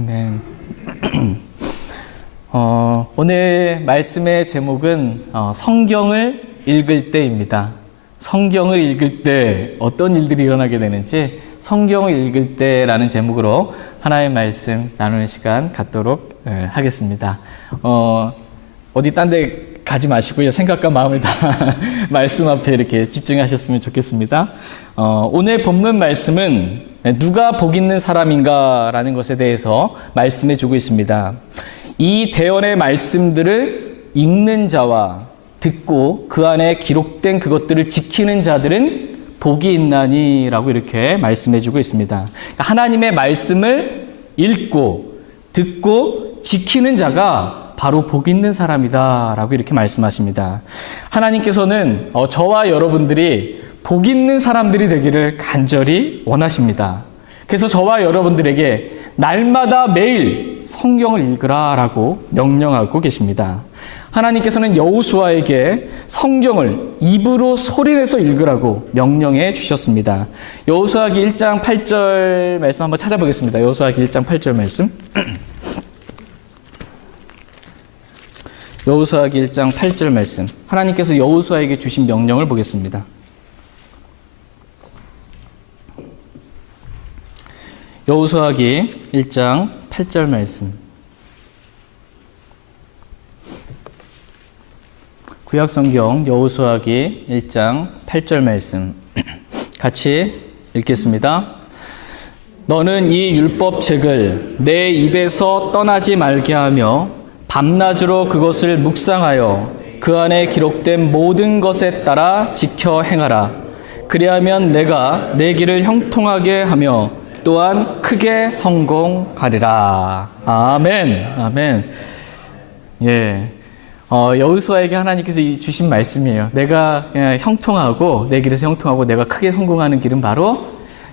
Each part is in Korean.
아멘. 오늘 말씀의 제목은 성경을 읽을 때입니다. 성경을 읽을 때 어떤 일들이 일어나게 되는지 성경을 읽을 때라는 제목으로 하나의 말씀 나누는 시간 갖도록 하겠습니다. 어디 딴 데 가지 마시고요. 생각과 마음을 다 말씀 앞에 이렇게 집중하셨으면 좋겠습니다. 오늘 본문 말씀은 누가 복 있는 사람인가 라는 것에 대해서 말씀해 주고 있습니다. 이 대언의 말씀들을 읽는 자와 듣고 그 안에 기록된 그것들을 지키는 자들은 복이 있나니 라고 이렇게 말씀해 주고 있습니다. 하나님의 말씀을 읽고 듣고 지키는 자가 바로 복 있는 사람이다 라고 이렇게 말씀하십니다. 하나님께서는 저와 여러분들이 복 있는 사람들이 되기를 간절히 원하십니다. 그래서 저와 여러분들에게 날마다 매일 성경을 읽으라 라고 명령하고 계십니다. 하나님께서는 여호수아에게 성경을 입으로 소리내서 읽으라고 명령해 주셨습니다. 여호수아기 1장 8절 말씀 한번 찾아보겠습니다. 여호수아기 1장 8절 말씀. 여호수아기 1장 8절 말씀. 하나님께서 여호수아에게 주신 명령을 보겠습니다. 여호수아기 1장 8절 말씀. 구약성경 여호수아기 1장 8절 말씀 같이 읽겠습니다. 너는 이 율법책을 내 입에서 떠나지 말게 하며 밤낮으로 그것을 묵상하여 그 안에 기록된 모든 것에 따라 지켜 행하라. 그리하면 내가 내 길을 형통하게 하며 또한 크게 성공하리라. 아멘. 아멘. 예. 여호수아에게 하나님께서 주신 말씀이에요. 내가 형통하고 내 길에서 형통하고 내가 크게 성공하는 길은 바로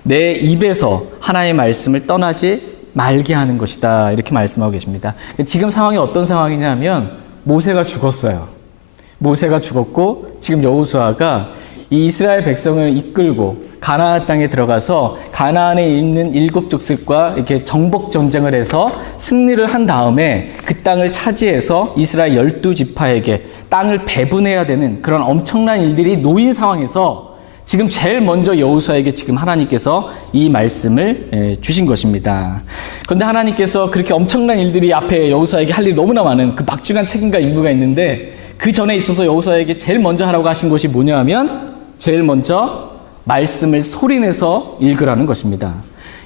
내 입에서 하나님의 말씀을 떠나지 말게 하는 것이다. 이렇게 말씀하고 계십니다. 지금 상황이 어떤 상황이냐면 모세가 죽었어요. 모세가 죽었고 지금 여호수아가 이 이스라엘 백성을 이끌고 가나안 땅에 들어가서 가나안에 있는 7 족속과 이렇게 정복 전쟁을 해서 승리를 한 다음에 그 땅을 차지해서 이스라엘 12지파에게 땅을 배분해야 되는 그런 엄청난 일들이 놓인 상황에서 지금 제일 먼저 여호수아에게 지금 하나님께서 이 말씀을 주신 것입니다. 그런데 하나님께서 그렇게 엄청난 일들이 앞에 여호수아에게 할 일이 너무나 많은 그 막중한 책임과 임무가 있는데 그 전에 있어서 여호수아에게 제일 먼저 하라고 하신 것이 뭐냐 하면 제일 먼저 말씀을 소리내서 읽으라는 것입니다.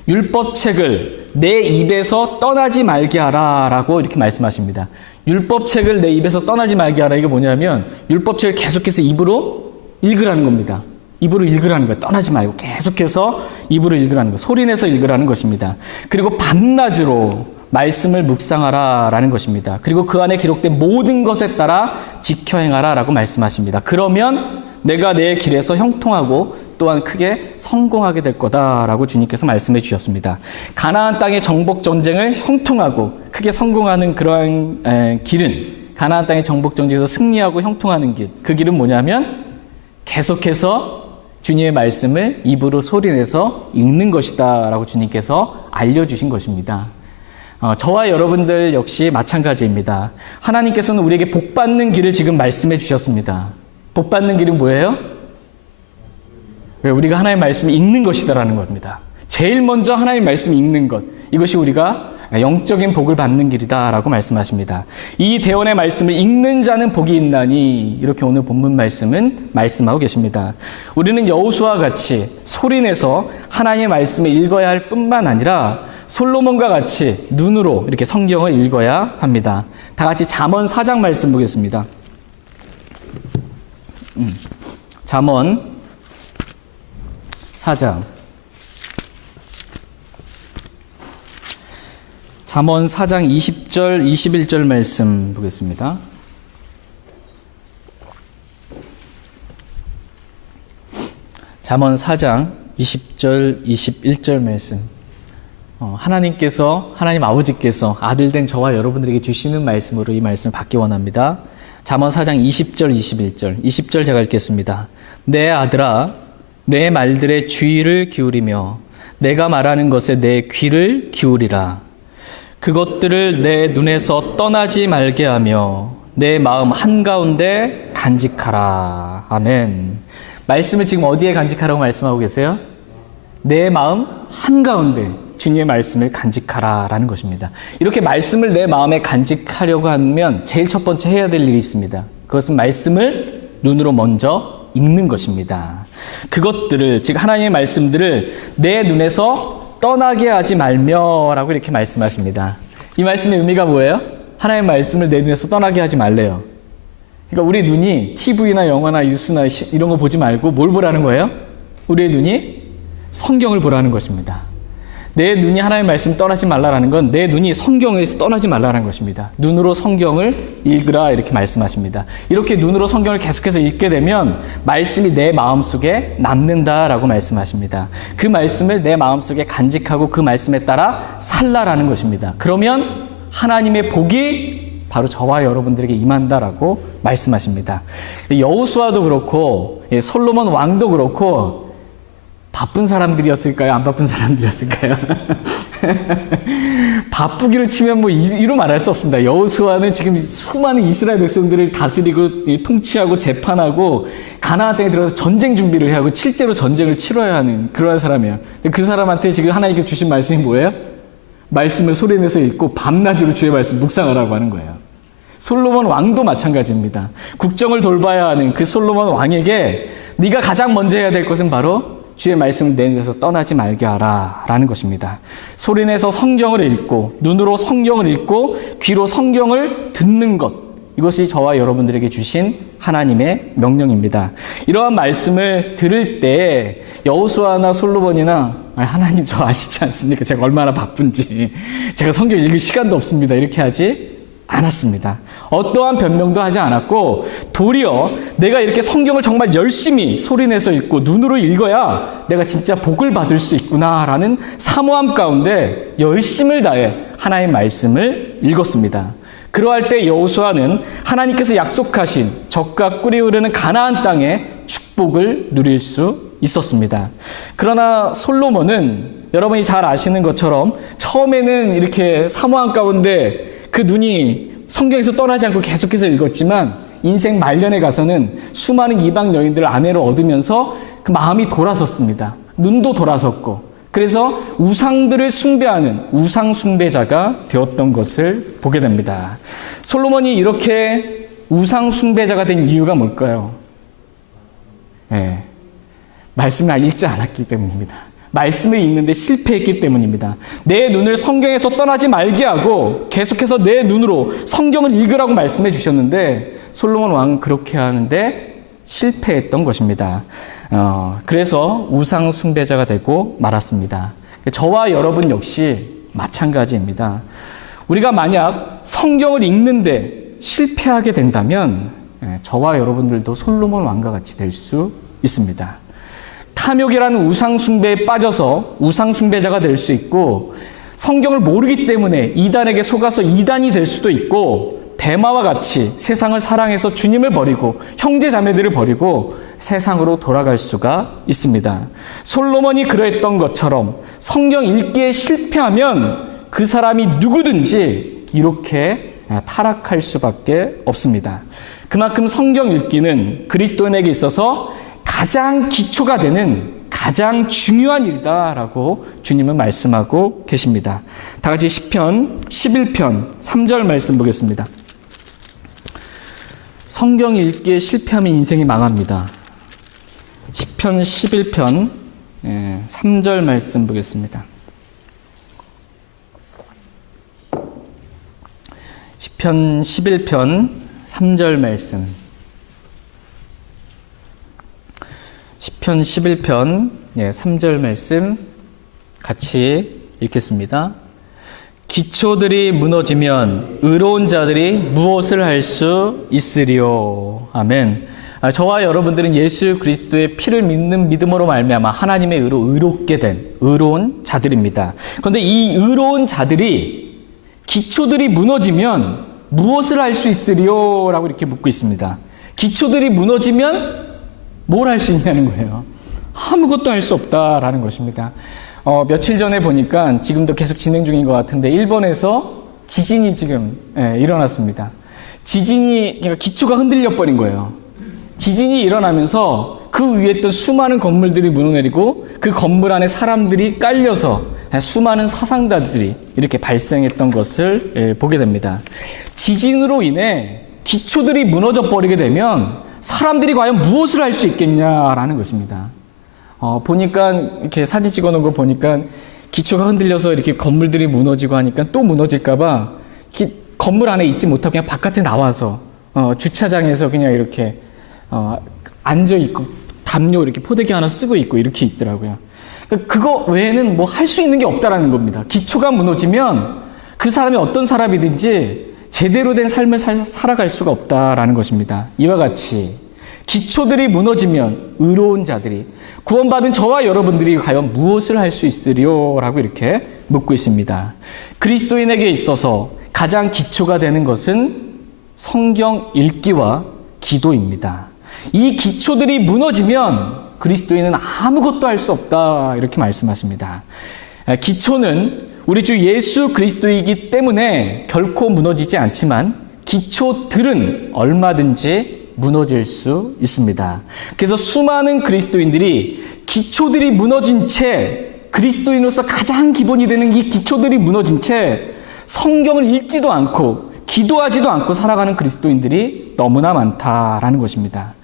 율법책을 내 입에서 떠나지 말게 하라 라고 이렇게 말씀하십니다. 율법책을 내 입에서 떠나지 말게 하라. 이게 뭐냐면 율법책을 계속해서 입으로 읽으라는 겁니다. 입으로 읽으라는 거예요. 떠나지 말고 계속해서 입으로 읽으라는 거, 소리내서 읽으라는 것입니다. 그리고 밤낮으로 말씀을 묵상하라 라는 것입니다. 그리고 그 안에 기록된 모든 것에 따라 지켜 행하라 라고 말씀하십니다. 그러면 내가 내 길에서 형통하고 또한 크게 성공하게 될 거다라고 주님께서 말씀해 주셨습니다. 가나안 땅의 정복 전쟁을 형통하고 크게 성공하는 그러한 길은 가나안 땅의 정복 전쟁에서 승리하고 형통하는 길. 그 길은 뭐냐면 계속해서 주님의 말씀을 입으로 소리내서 읽는 것이다 라고 주님께서 알려주신 것입니다. 저와 여러분들 역시 마찬가지입니다. 하나님께서는 우리에게 복받는 길을 지금 말씀해 주셨습니다. 복받는 길은 뭐예요? 왜? 우리가 하나님의 말씀을 읽는 것이다라는 겁니다. 제일 먼저 하나님의 말씀을 읽는 것. 이것이 우리가 영적인 복을 받는 길이다라고 말씀하십니다. 이 대언의 말씀을 읽는 자는 복이 있나니 이렇게 오늘 본문 말씀은 말씀하고 계십니다. 우리는 여호수아와 같이 소리내서 하나님의 말씀을 읽어야 할 뿐만 아니라 솔로몬과 같이 눈으로 이렇게 성경을 읽어야 합니다. 다 같이 잠언 4장 말씀 보겠습니다. 잠언 4장. 잠언 4장 20절, 21절 말씀 보겠습니다. 잠언 4장 20절, 21절 말씀. 하나님께서, 하나님 아버지께서 아들된 저와 여러분들에게 주시는 말씀으로 이 말씀을 받기 원합니다. 잠언 4장 20절, 21절. 20절 제가 읽겠습니다. 내 아들아, 내 말들의 주의를 기울이며 내가 말하는 것에 내 귀를 기울이라. 그것들을 내 눈에서 떠나지 말게 하며 내 마음 한가운데 간직하라. 아멘. 말씀을 지금 어디에 간직하라고 말씀하고 계세요? 내 마음 한가운데 주님의 말씀을 간직하라 라는 것입니다. 이렇게 말씀을 내 마음에 간직하려고 하면 제일 첫 번째 해야 될 일이 있습니다. 그것은 말씀을 눈으로 먼저 읽는 것입니다. 그것들을, 즉 하나님의 말씀들을 내 눈에서 떠나게 하지 말며 라고 이렇게 말씀하십니다. 이 말씀의 의미가 뭐예요? 하나님의 말씀을 내 눈에서 떠나게 하지 말래요. 그러니까 우리 눈이 TV나 영화나 뉴스나 이런 거 보지 말고 뭘 보라는 거예요? 우리의 눈이 성경을 보라는 것입니다. 내 눈이 하나님의 말씀 떠나지 말라라는 건 내 눈이 성경에서 떠나지 말라는 것입니다. 눈으로 성경을 읽으라 이렇게 말씀하십니다. 이렇게 눈으로 성경을 계속해서 읽게 되면 말씀이 내 마음속에 남는다라고 말씀하십니다. 그 말씀을 내 마음속에 간직하고 그 말씀에 따라 살라라는 것입니다. 그러면 하나님의 복이 바로 저와 여러분들에게 임한다라고 말씀하십니다. 여호수아도 그렇고 솔로몬 왕도 그렇고 바쁜 사람들이었을까요? 안 바쁜 사람들이었을까요? 바쁘기로 치면 뭐 이루 말할 수 없습니다. 여호수아는 지금 수많은 이스라엘 백성들을 다스리고 통치하고 재판하고 가나안 땅에 들어가서 전쟁 준비를 해야 하고 실제로 전쟁을 치러야 하는 그러한 사람이에요. 근데 그 사람한테 지금 하나님께 주신 말씀이 뭐예요? 말씀을 소리내서 읽고 밤낮으로 주의 말씀 묵상하라고 하는 거예요. 솔로몬 왕도 마찬가지입니다. 국정을 돌봐야 하는 그 솔로몬 왕에게 네가 가장 먼저 해야 될 것은 바로 주의 말씀을 내 눈에서 떠나지 말게 하라 라는 것입니다. 소리내서 성경을 읽고 눈으로 성경을 읽고 귀로 성경을 듣는 것, 이것이 저와 여러분들에게 주신 하나님의 명령입니다. 이러한 말씀을 들을 때 여호수아나 솔로몬이나 하나님 저 아시지 않습니까? 제가 얼마나 바쁜지 제가 성경 읽을 시간도 없습니다 이렇게 하지 않았습니다. 어떠한 변명도 하지 않았고 도리어 내가 이렇게 성경을 정말 열심히 소리내서 읽고 눈으로 읽어야 내가 진짜 복을 받을 수 있구나라는 사모함 가운데 열심을 다해 하나님의 말씀을 읽었습니다. 그러할 때 여호수아는 하나님께서 약속하신 젖과 꿀이 흐르는 가나안 땅의 축복을 누릴 수 있었습니다. 그러나 솔로몬은 여러분이 잘 아시는 것처럼 처음에는 이렇게 사모함 가운데 그 눈이 성경에서 떠나지 않고 계속해서 읽었지만 인생 말년에 가서는 수많은 이방 여인들을 아내로 얻으면서 그 마음이 돌아섰습니다. 눈도 돌아섰고 그래서 우상들을 숭배하는 우상 숭배자가 되었던 것을 보게 됩니다. 솔로몬이 이렇게 우상 숭배자가 된 이유가 뭘까요? 네, 말씀을 읽지 않았기 때문입니다. 말씀을 읽는데 실패했기 때문입니다. 내 눈을 성경에서 떠나지 말게 하고 계속해서 내 눈으로 성경을 읽으라고 말씀해 주셨는데 솔로몬 왕은 그렇게 하는데 실패했던 것입니다. 그래서 우상 숭배자가 되고 말았습니다. 저와 여러분 역시 마찬가지입니다. 우리가 만약 성경을 읽는데 실패하게 된다면 저와 여러분들도 솔로몬 왕과 같이 될 수 있습니다. 탐욕이라는 우상숭배에 빠져서 우상숭배자가 될 수 있고 성경을 모르기 때문에 이단에게 속아서 이단이 될 수도 있고 데마와 같이 세상을 사랑해서 주님을 버리고 형제 자매들을 버리고 세상으로 돌아갈 수가 있습니다. 솔로몬이 그러했던 것처럼 성경 읽기에 실패하면 그 사람이 누구든지 이렇게 타락할 수밖에 없습니다. 그만큼 성경 읽기는 그리스도인에게 있어서 가장 기초가 되는 가장 중요한 일이다라고 주님은 말씀하고 계십니다. 다 같이 시편 11편 3절 말씀 보겠습니다. 성경 읽기에 실패하면 인생이 망합니다. 시편 11편 3절 말씀 보겠습니다. 시편 11편 3절 말씀. 시편 11편 3절 말씀 같이 읽겠습니다. 기초들이 무너지면 의로운 자들이 무엇을 할 수 있으리요. 아멘. 저와 여러분들은 예수 그리스도의 피를 믿는 믿음으로 말미암아 하나님의 의로 의롭게 된 의로운 자들입니다. 그런데 이 의로운 자들이 기초들이 무너지면 무엇을 할 수 있으리요? 라고 이렇게 묻고 있습니다. 기초들이 무너지면 뭘 할 수 있냐는 거예요. 아무것도 할 수 없다라는 것입니다. 며칠 전에 보니까 지금도 계속 진행 중인 것 같은데 일본에서 지진이 지금 일어났습니다. 지진이 그러니까 기초가 흔들려 버린 거예요. 지진이 일어나면서 그 위에 있던 수많은 건물들이 무너내리고 그 건물 안에 사람들이 깔려서 수많은 사상자들이 이렇게 발생했던 것을 보게 됩니다. 지진으로 인해 기초들이 무너져 버리게 되면 사람들이 과연 무엇을 할 수 있겠냐라는 것입니다. 보니까 이렇게 사진 찍어 놓은 거 보니까 기초가 흔들려서 이렇게 건물들이 무너지고 하니까 또 무너질까봐 건물 안에 있지 못하고 그냥 바깥에 나와서 주차장에서 그냥 이렇게 앉아 있고 담요 이렇게 포대기 하나 쓰고 있고 이렇게 있더라고요. 그거 외에는 뭐 할 수 있는 게 없다라는 겁니다. 기초가 무너지면 그 사람이 어떤 사람이든지 제대로 된 삶을 살아갈 수가 없다라는 것입니다. 이와 같이 기초들이 무너지면 의로운 자들이 구원받은 저와 여러분들이 과연 무엇을 할 수 있으리요라고 이렇게 묻고 있습니다. 그리스도인에게 있어서 가장 기초가 되는 것은 성경 읽기와 기도입니다. 이 기초들이 무너지면 그리스도인은 아무것도 할 수 없다 이렇게 말씀하십니다. 기초는 우리 주 예수 그리스도이기 때문에 결코 무너지지 않지만 기초들은 얼마든지 무너질 수 있습니다. 그래서 수많은 그리스도인들이 기초들이 무너진 채 그리스도인으로서 가장 기본이 되는 이 기초들이 무너진 채 성경을 읽지도 않고 기도하지도 않고 살아가는 그리스도인들이 너무나 많다라는 것입니다.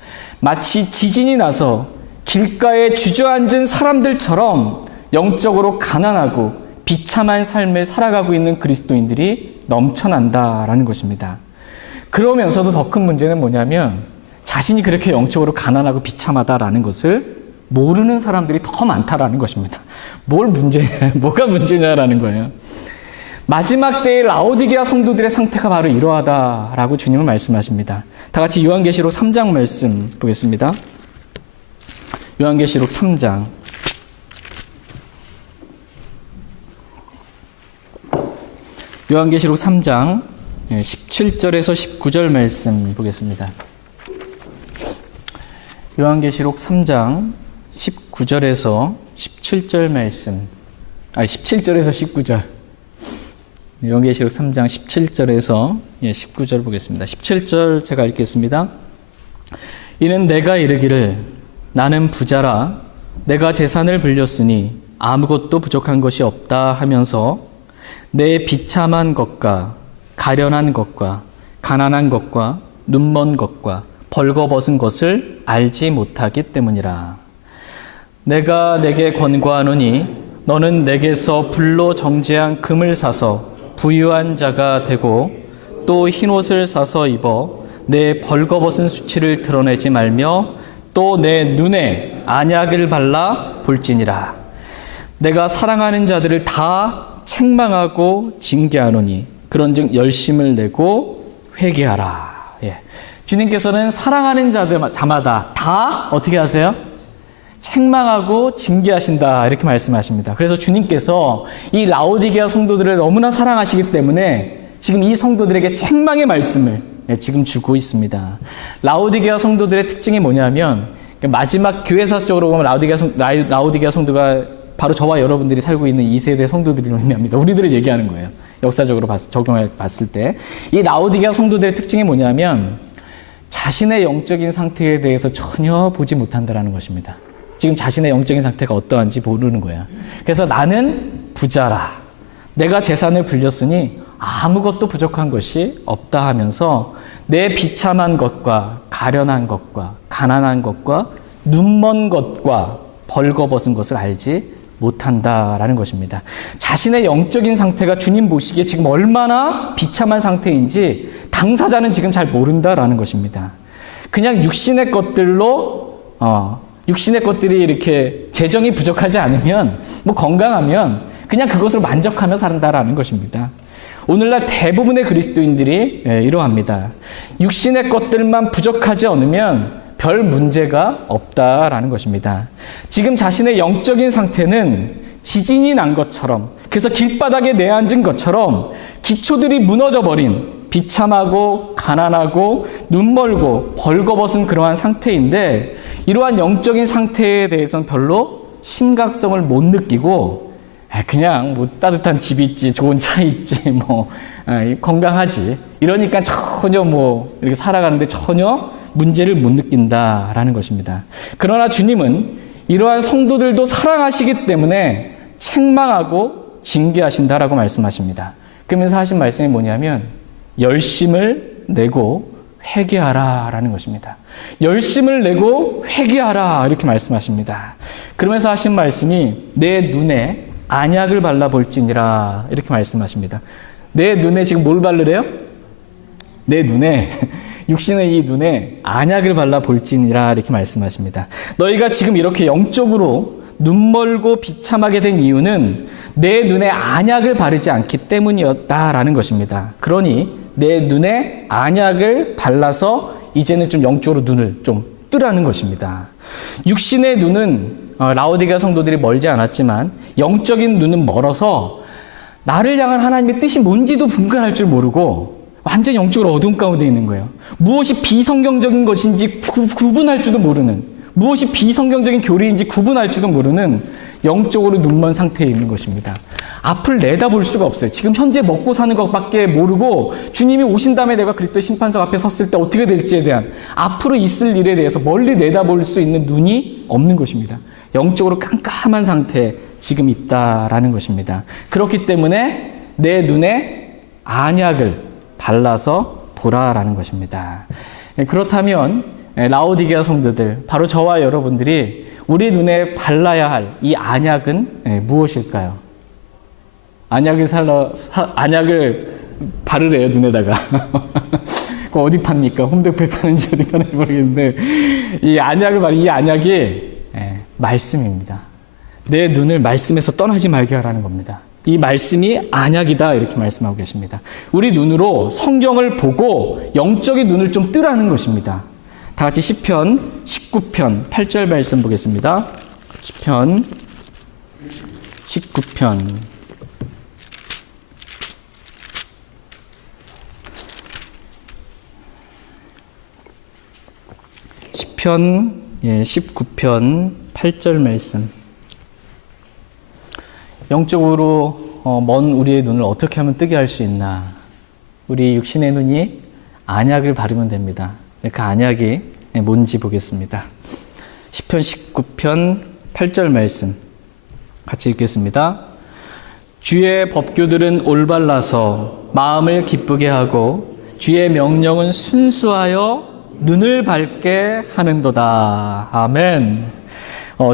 마치 지진이 나서 길가에 주저앉은 사람들처럼 영적으로 가난하고 비참한 삶을 살아가고 있는 그리스도인들이 넘쳐난다라는 것입니다. 그러면서도 더 큰 문제는 뭐냐면 자신이 그렇게 영적으로 가난하고 비참하다라는 것을 모르는 사람들이 더 많다라는 것입니다. 뭘 문제냐, 뭐가 문제냐라는 거예요. 마지막 때의 라오디게아 성도들의 상태가 바로 이러하다라고 주님은 말씀하십니다. 다 같이 요한계시록 3장 말씀 보겠습니다. 요한계시록 3장. 요한계시록 3장 17절에서 19절 말씀 보겠습니다. 요한계시록 3장 19절에서 17절 말씀. 17절에서 19절. 요한계시록 3장 17절에서 19절 보겠습니다. 17절 제가 읽겠습니다. 이는 내가 이르기를 나는 부자라 내가 재산을 불렸으니 아무것도 부족한 것이 없다 하면서 내 비참한 것과 가련한 것과 가난한 것과 눈먼 것과 벌거벗은 것을 알지 못하기 때문이라. 내가 내게 권고하노니 너는 내게서 불로 정제한 금을 사서 부유한 자가 되고 또 흰옷을 사서 입어 내 벌거벗은 수치를 드러내지 말며 또 내 눈에 안약을 발라 볼지니라. 내가 사랑하는 자들을 다 책망하고 징계하노니 그런즉 열심을 내고 회개하라. 주님께서는 사랑하는 자마다 다 어떻게 하세요? 책망하고 징계하신다 이렇게 말씀하십니다. 그래서 주님께서 이 라오디게아 성도들을 너무나 사랑하시기 때문에 지금 이 성도들에게 책망의 말씀을 지금 주고 있습니다. 라오디게아 성도들의 특징이 뭐냐면 마지막 교회사적으로 보면 라오디게아 성도가 바로 저와 여러분들이 살고 있는 2세대 성도들이 의미합니다. 우리들을 얘기하는 거예요. 역사적으로 적용해 봤을 때. 이 라오디게아 성도들의 특징이 뭐냐면 자신의 영적인 상태에 대해서 전혀 보지 못한다는 것입니다. 지금 자신의 영적인 상태가 어떠한지 모르는 거야. 그래서 나는 부자라. 내가 재산을 불렸으니 아무것도 부족한 것이 없다 하면서 내 비참한 것과 가련한 것과 가난한 것과 눈먼 것과 벌거벗은 것을 알지 못한다라는 것입니다. 자신의 영적인 상태가 주님 보시기에 지금 얼마나 비참한 상태인지 당사자는 지금 잘 모른다라는 것입니다. 그냥 육신의 것들로 육신의 것들이 이렇게 재정이 부족하지 않으면 뭐 건강하면 그냥 그것으로 만족하며 산다라는 것입니다. 오늘날 대부분의 그리스도인들이 이러합니다. 육신의 것들만 부족하지 않으면 별 문제가 없다라는 것입니다. 지금 자신의 영적인 상태는 지진이 난 것처럼, 그래서 길바닥에 내앉은 것처럼 기초들이 무너져버린 비참하고 가난하고 눈멀고 벌거벗은 그러한 상태인데, 이러한 영적인 상태에 대해서는 별로 심각성을 못 느끼고 그냥 뭐 따뜻한 집 있지, 좋은 차 있지, 뭐 건강하지. 이러니까 전혀 뭐 이렇게 살아가는데 전혀 문제를 못 느낀다라는 것입니다. 그러나 주님은 이러한 성도들도 사랑하시기 때문에 책망하고 징계하신다라고 말씀하십니다. 그러면서 하신 말씀이 뭐냐면 열심을 내고 회개하라라는 것입니다. 열심을 내고 회개하라 이렇게 말씀하십니다. 그러면서 하신 말씀이 내 눈에 안약을 발라볼지니라 이렇게 말씀하십니다. 내 눈에 지금 뭘 바르래요? 내 눈에 육신의 이 눈에 안약을 발라볼지니라 이렇게 말씀하십니다. 너희가 지금 이렇게 영적으로 눈멀고 비참하게 된 이유는 내 눈에 안약을 바르지 않기 때문이었다라는 것입니다. 그러니 내 눈에 안약을 발라서 이제는 좀 영적으로 눈을 좀 뜨라는 것입니다. 육신의 눈은 라오디게아 성도들이 멀지 않았지만 영적인 눈은 멀어서 나를 향한 하나님의 뜻이 뭔지도 분간할 줄 모르고 완전 영적으로 어두운 가운데 있는 거예요. 무엇이 비성경적인 것인지 구분할 줄도 모르는, 무엇이 비성경적인 교리인지 구분할 줄도 모르는 영적으로 눈먼 상태에 있는 것입니다. 앞을 내다볼 수가 없어요. 지금 현재 먹고 사는 것밖에 모르고 주님이 오신 다음에 내가 그리스도 심판석 앞에 섰을 때 어떻게 될지에 대한 앞으로 있을 일에 대해서 멀리 내다볼 수 있는 눈이 없는 것입니다. 영적으로 깜깜한 상태에 지금 있다라는 것입니다. 그렇기 때문에 내 눈에 안약을 발라서 보라라는 것입니다. 그렇다면 라오디게아 성도들, 바로 저와 여러분들이 우리 눈에 발라야 할 이 안약은 무엇일까요? 안약을 바르래요, 눈에다가. 그 어디 팝니까? 홈데포에 파는지 어디 파는지 모르겠는데, 이 안약이 말씀입니다. 내 눈을 말씀에서 떠나지 말게 하라는 겁니다. 이 말씀이 안약이다 이렇게 말씀하고 계십니다. 우리 눈으로 성경을 보고 영적인 눈을 좀 뜨라는 것입니다. 다 같이 시편 19편 8절 말씀 보겠습니다. 시편 19편 19편 8절 말씀. 영적으로 먼 우리의 눈을 어떻게 하면 뜨게 할 수 있나? 우리 육신의 눈이 안약을 바르면 됩니다. 그 안약이 뭔지 보겠습니다. 시편 19편 8절 말씀 같이 읽겠습니다. 주의 법규들은 올바라서 마음을 기쁘게 하고 주의 명령은 순수하여 눈을 밝게 하는도다. 아멘.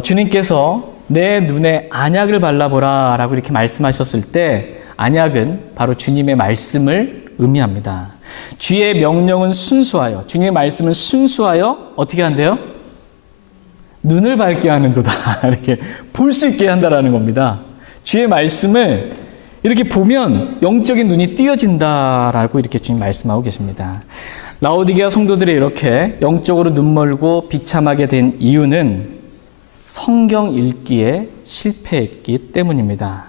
주님께서 내 눈에 안약을 발라보라 라고 이렇게 말씀하셨을 때 안약은 바로 주님의 말씀을 의미합니다. 주의 명령은 순수하여, 주님의 말씀은 순수하여 어떻게 한대요? 눈을 밝게 하는도다. 이렇게 볼 수 있게 한다라는 겁니다. 주의 말씀을 이렇게 보면 영적인 눈이 띄어진다라고 이렇게 주님 말씀하고 계십니다. 라오디게아 성도들이 이렇게 영적으로 눈멀고 비참하게 된 이유는 성경 읽기에 실패했기 때문입니다.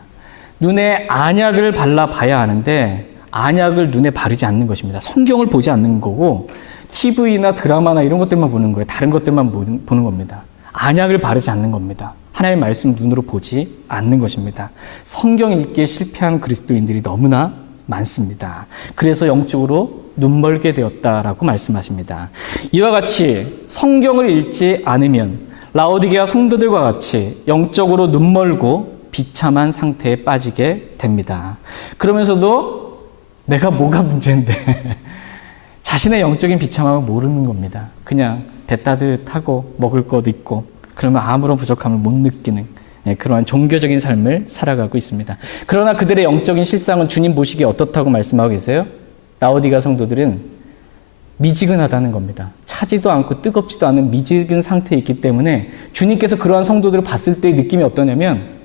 눈에 안약을 발라봐야 하는데 안약을 눈에 바르지 않는 것입니다. 성경을 보지 않는 거고 TV나 드라마나 이런 것들만 보는 거예요. 다른 것들만 보는 겁니다. 안약을 바르지 않는 겁니다. 하나님의 말씀을 눈으로 보지 않는 것입니다. 성경 읽기에 실패한 그리스도인들이 너무나 많습니다. 그래서 영적으로 눈멀게 되었다라고 말씀하십니다. 이와 같이 성경을 읽지 않으면 라오디게아 성도들과 같이 영적으로 눈멀고 비참한 상태에 빠지게 됩니다. 그러면서도 내가 뭐가 문제인데 자신의 영적인 비참함을 모르는 겁니다. 그냥 배따듯하고 먹을 것 있고 그러면 아무런 부족함을 못 느끼는 그러한 종교적인 삶을 살아가고 있습니다. 그러나 그들의 영적인 실상은 주님 보시기에 어떻다고 말씀하고 계세요? 라오디게아 성도들은 미지근하다는 겁니다. 차지도 않고 뜨겁지도 않은 미지근 상태에 있기 때문에 주님께서 그러한 성도들을 봤을 때의 느낌이 어떠냐면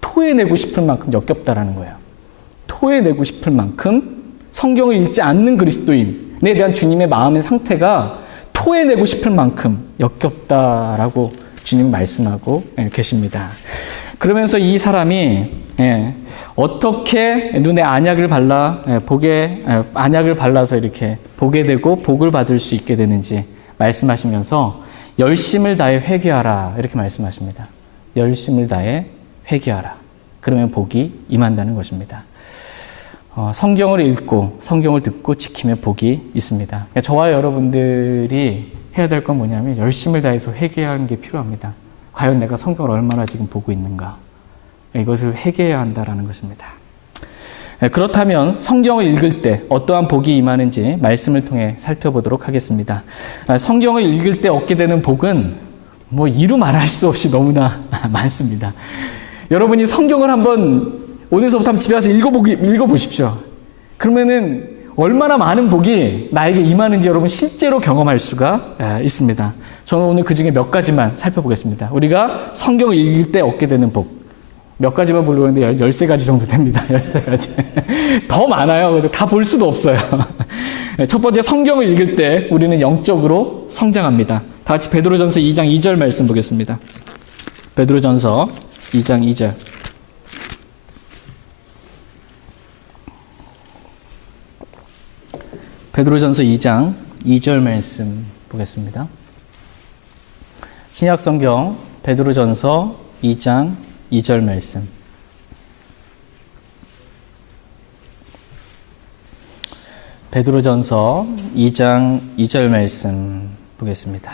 토해내고 싶을 만큼 역겹다라는 거예요. 토해내고 싶을 만큼 성경을 읽지 않는 그리스도인에 대한 주님의 마음의 상태가 토해내고 싶을 만큼 역겹다라고 주님 말씀하고 계십니다. 그러면서 이 사람이 어떻게 눈에 안약을 발라서 이렇게 보게 되고 복을 받을 수 있게 되는지 말씀하시면서 열심을 다해 회개하라 이렇게 말씀하십니다. 열심을 다해 회개하라. 그러면 복이 임한다는 것입니다. 성경을 읽고 성경을 듣고 지키면 복이 있습니다. 그러니까 저와 여러분들이 해야 될 건 뭐냐면 열심을 다해서 회개하는 게 필요합니다. 과연 내가 성경을 얼마나 지금 보고 있는가? 이것을 회개해야 한다는 것입니다. 그렇다면 성경을 읽을 때 어떠한 복이 임하는지 말씀을 통해 살펴보도록 하겠습니다. 성경을 읽을 때 얻게 되는 복은 뭐 이루 말할 수 없이 너무나 많습니다. 여러분이 성경을 한번 오늘서부터 한번 집에 가서 읽어보십시오. 그러면은 얼마나 많은 복이 나에게 임하는지 여러분 실제로 경험할 수가 있습니다. 저는 오늘 그 중에 몇 가지만 살펴보겠습니다. 우리가 성경을 읽을 때 얻게 되는 복. 몇 가지만 보려고 했는데 13가지 정도 됩니다. 13가지. 더 많아요. 다 볼 수도 없어요. 첫 번째, 성경을 읽을 때 우리는 영적으로 성장합니다. 다 같이 베드로전서 2장 2절 말씀 보겠습니다. 베드로전서 2장 2절. 베드로전서 2장 2절 말씀 보겠습니다. 신약성경 베드로전서 2장 2절 말씀. 베드로전서 2장 2절 말씀 보겠습니다.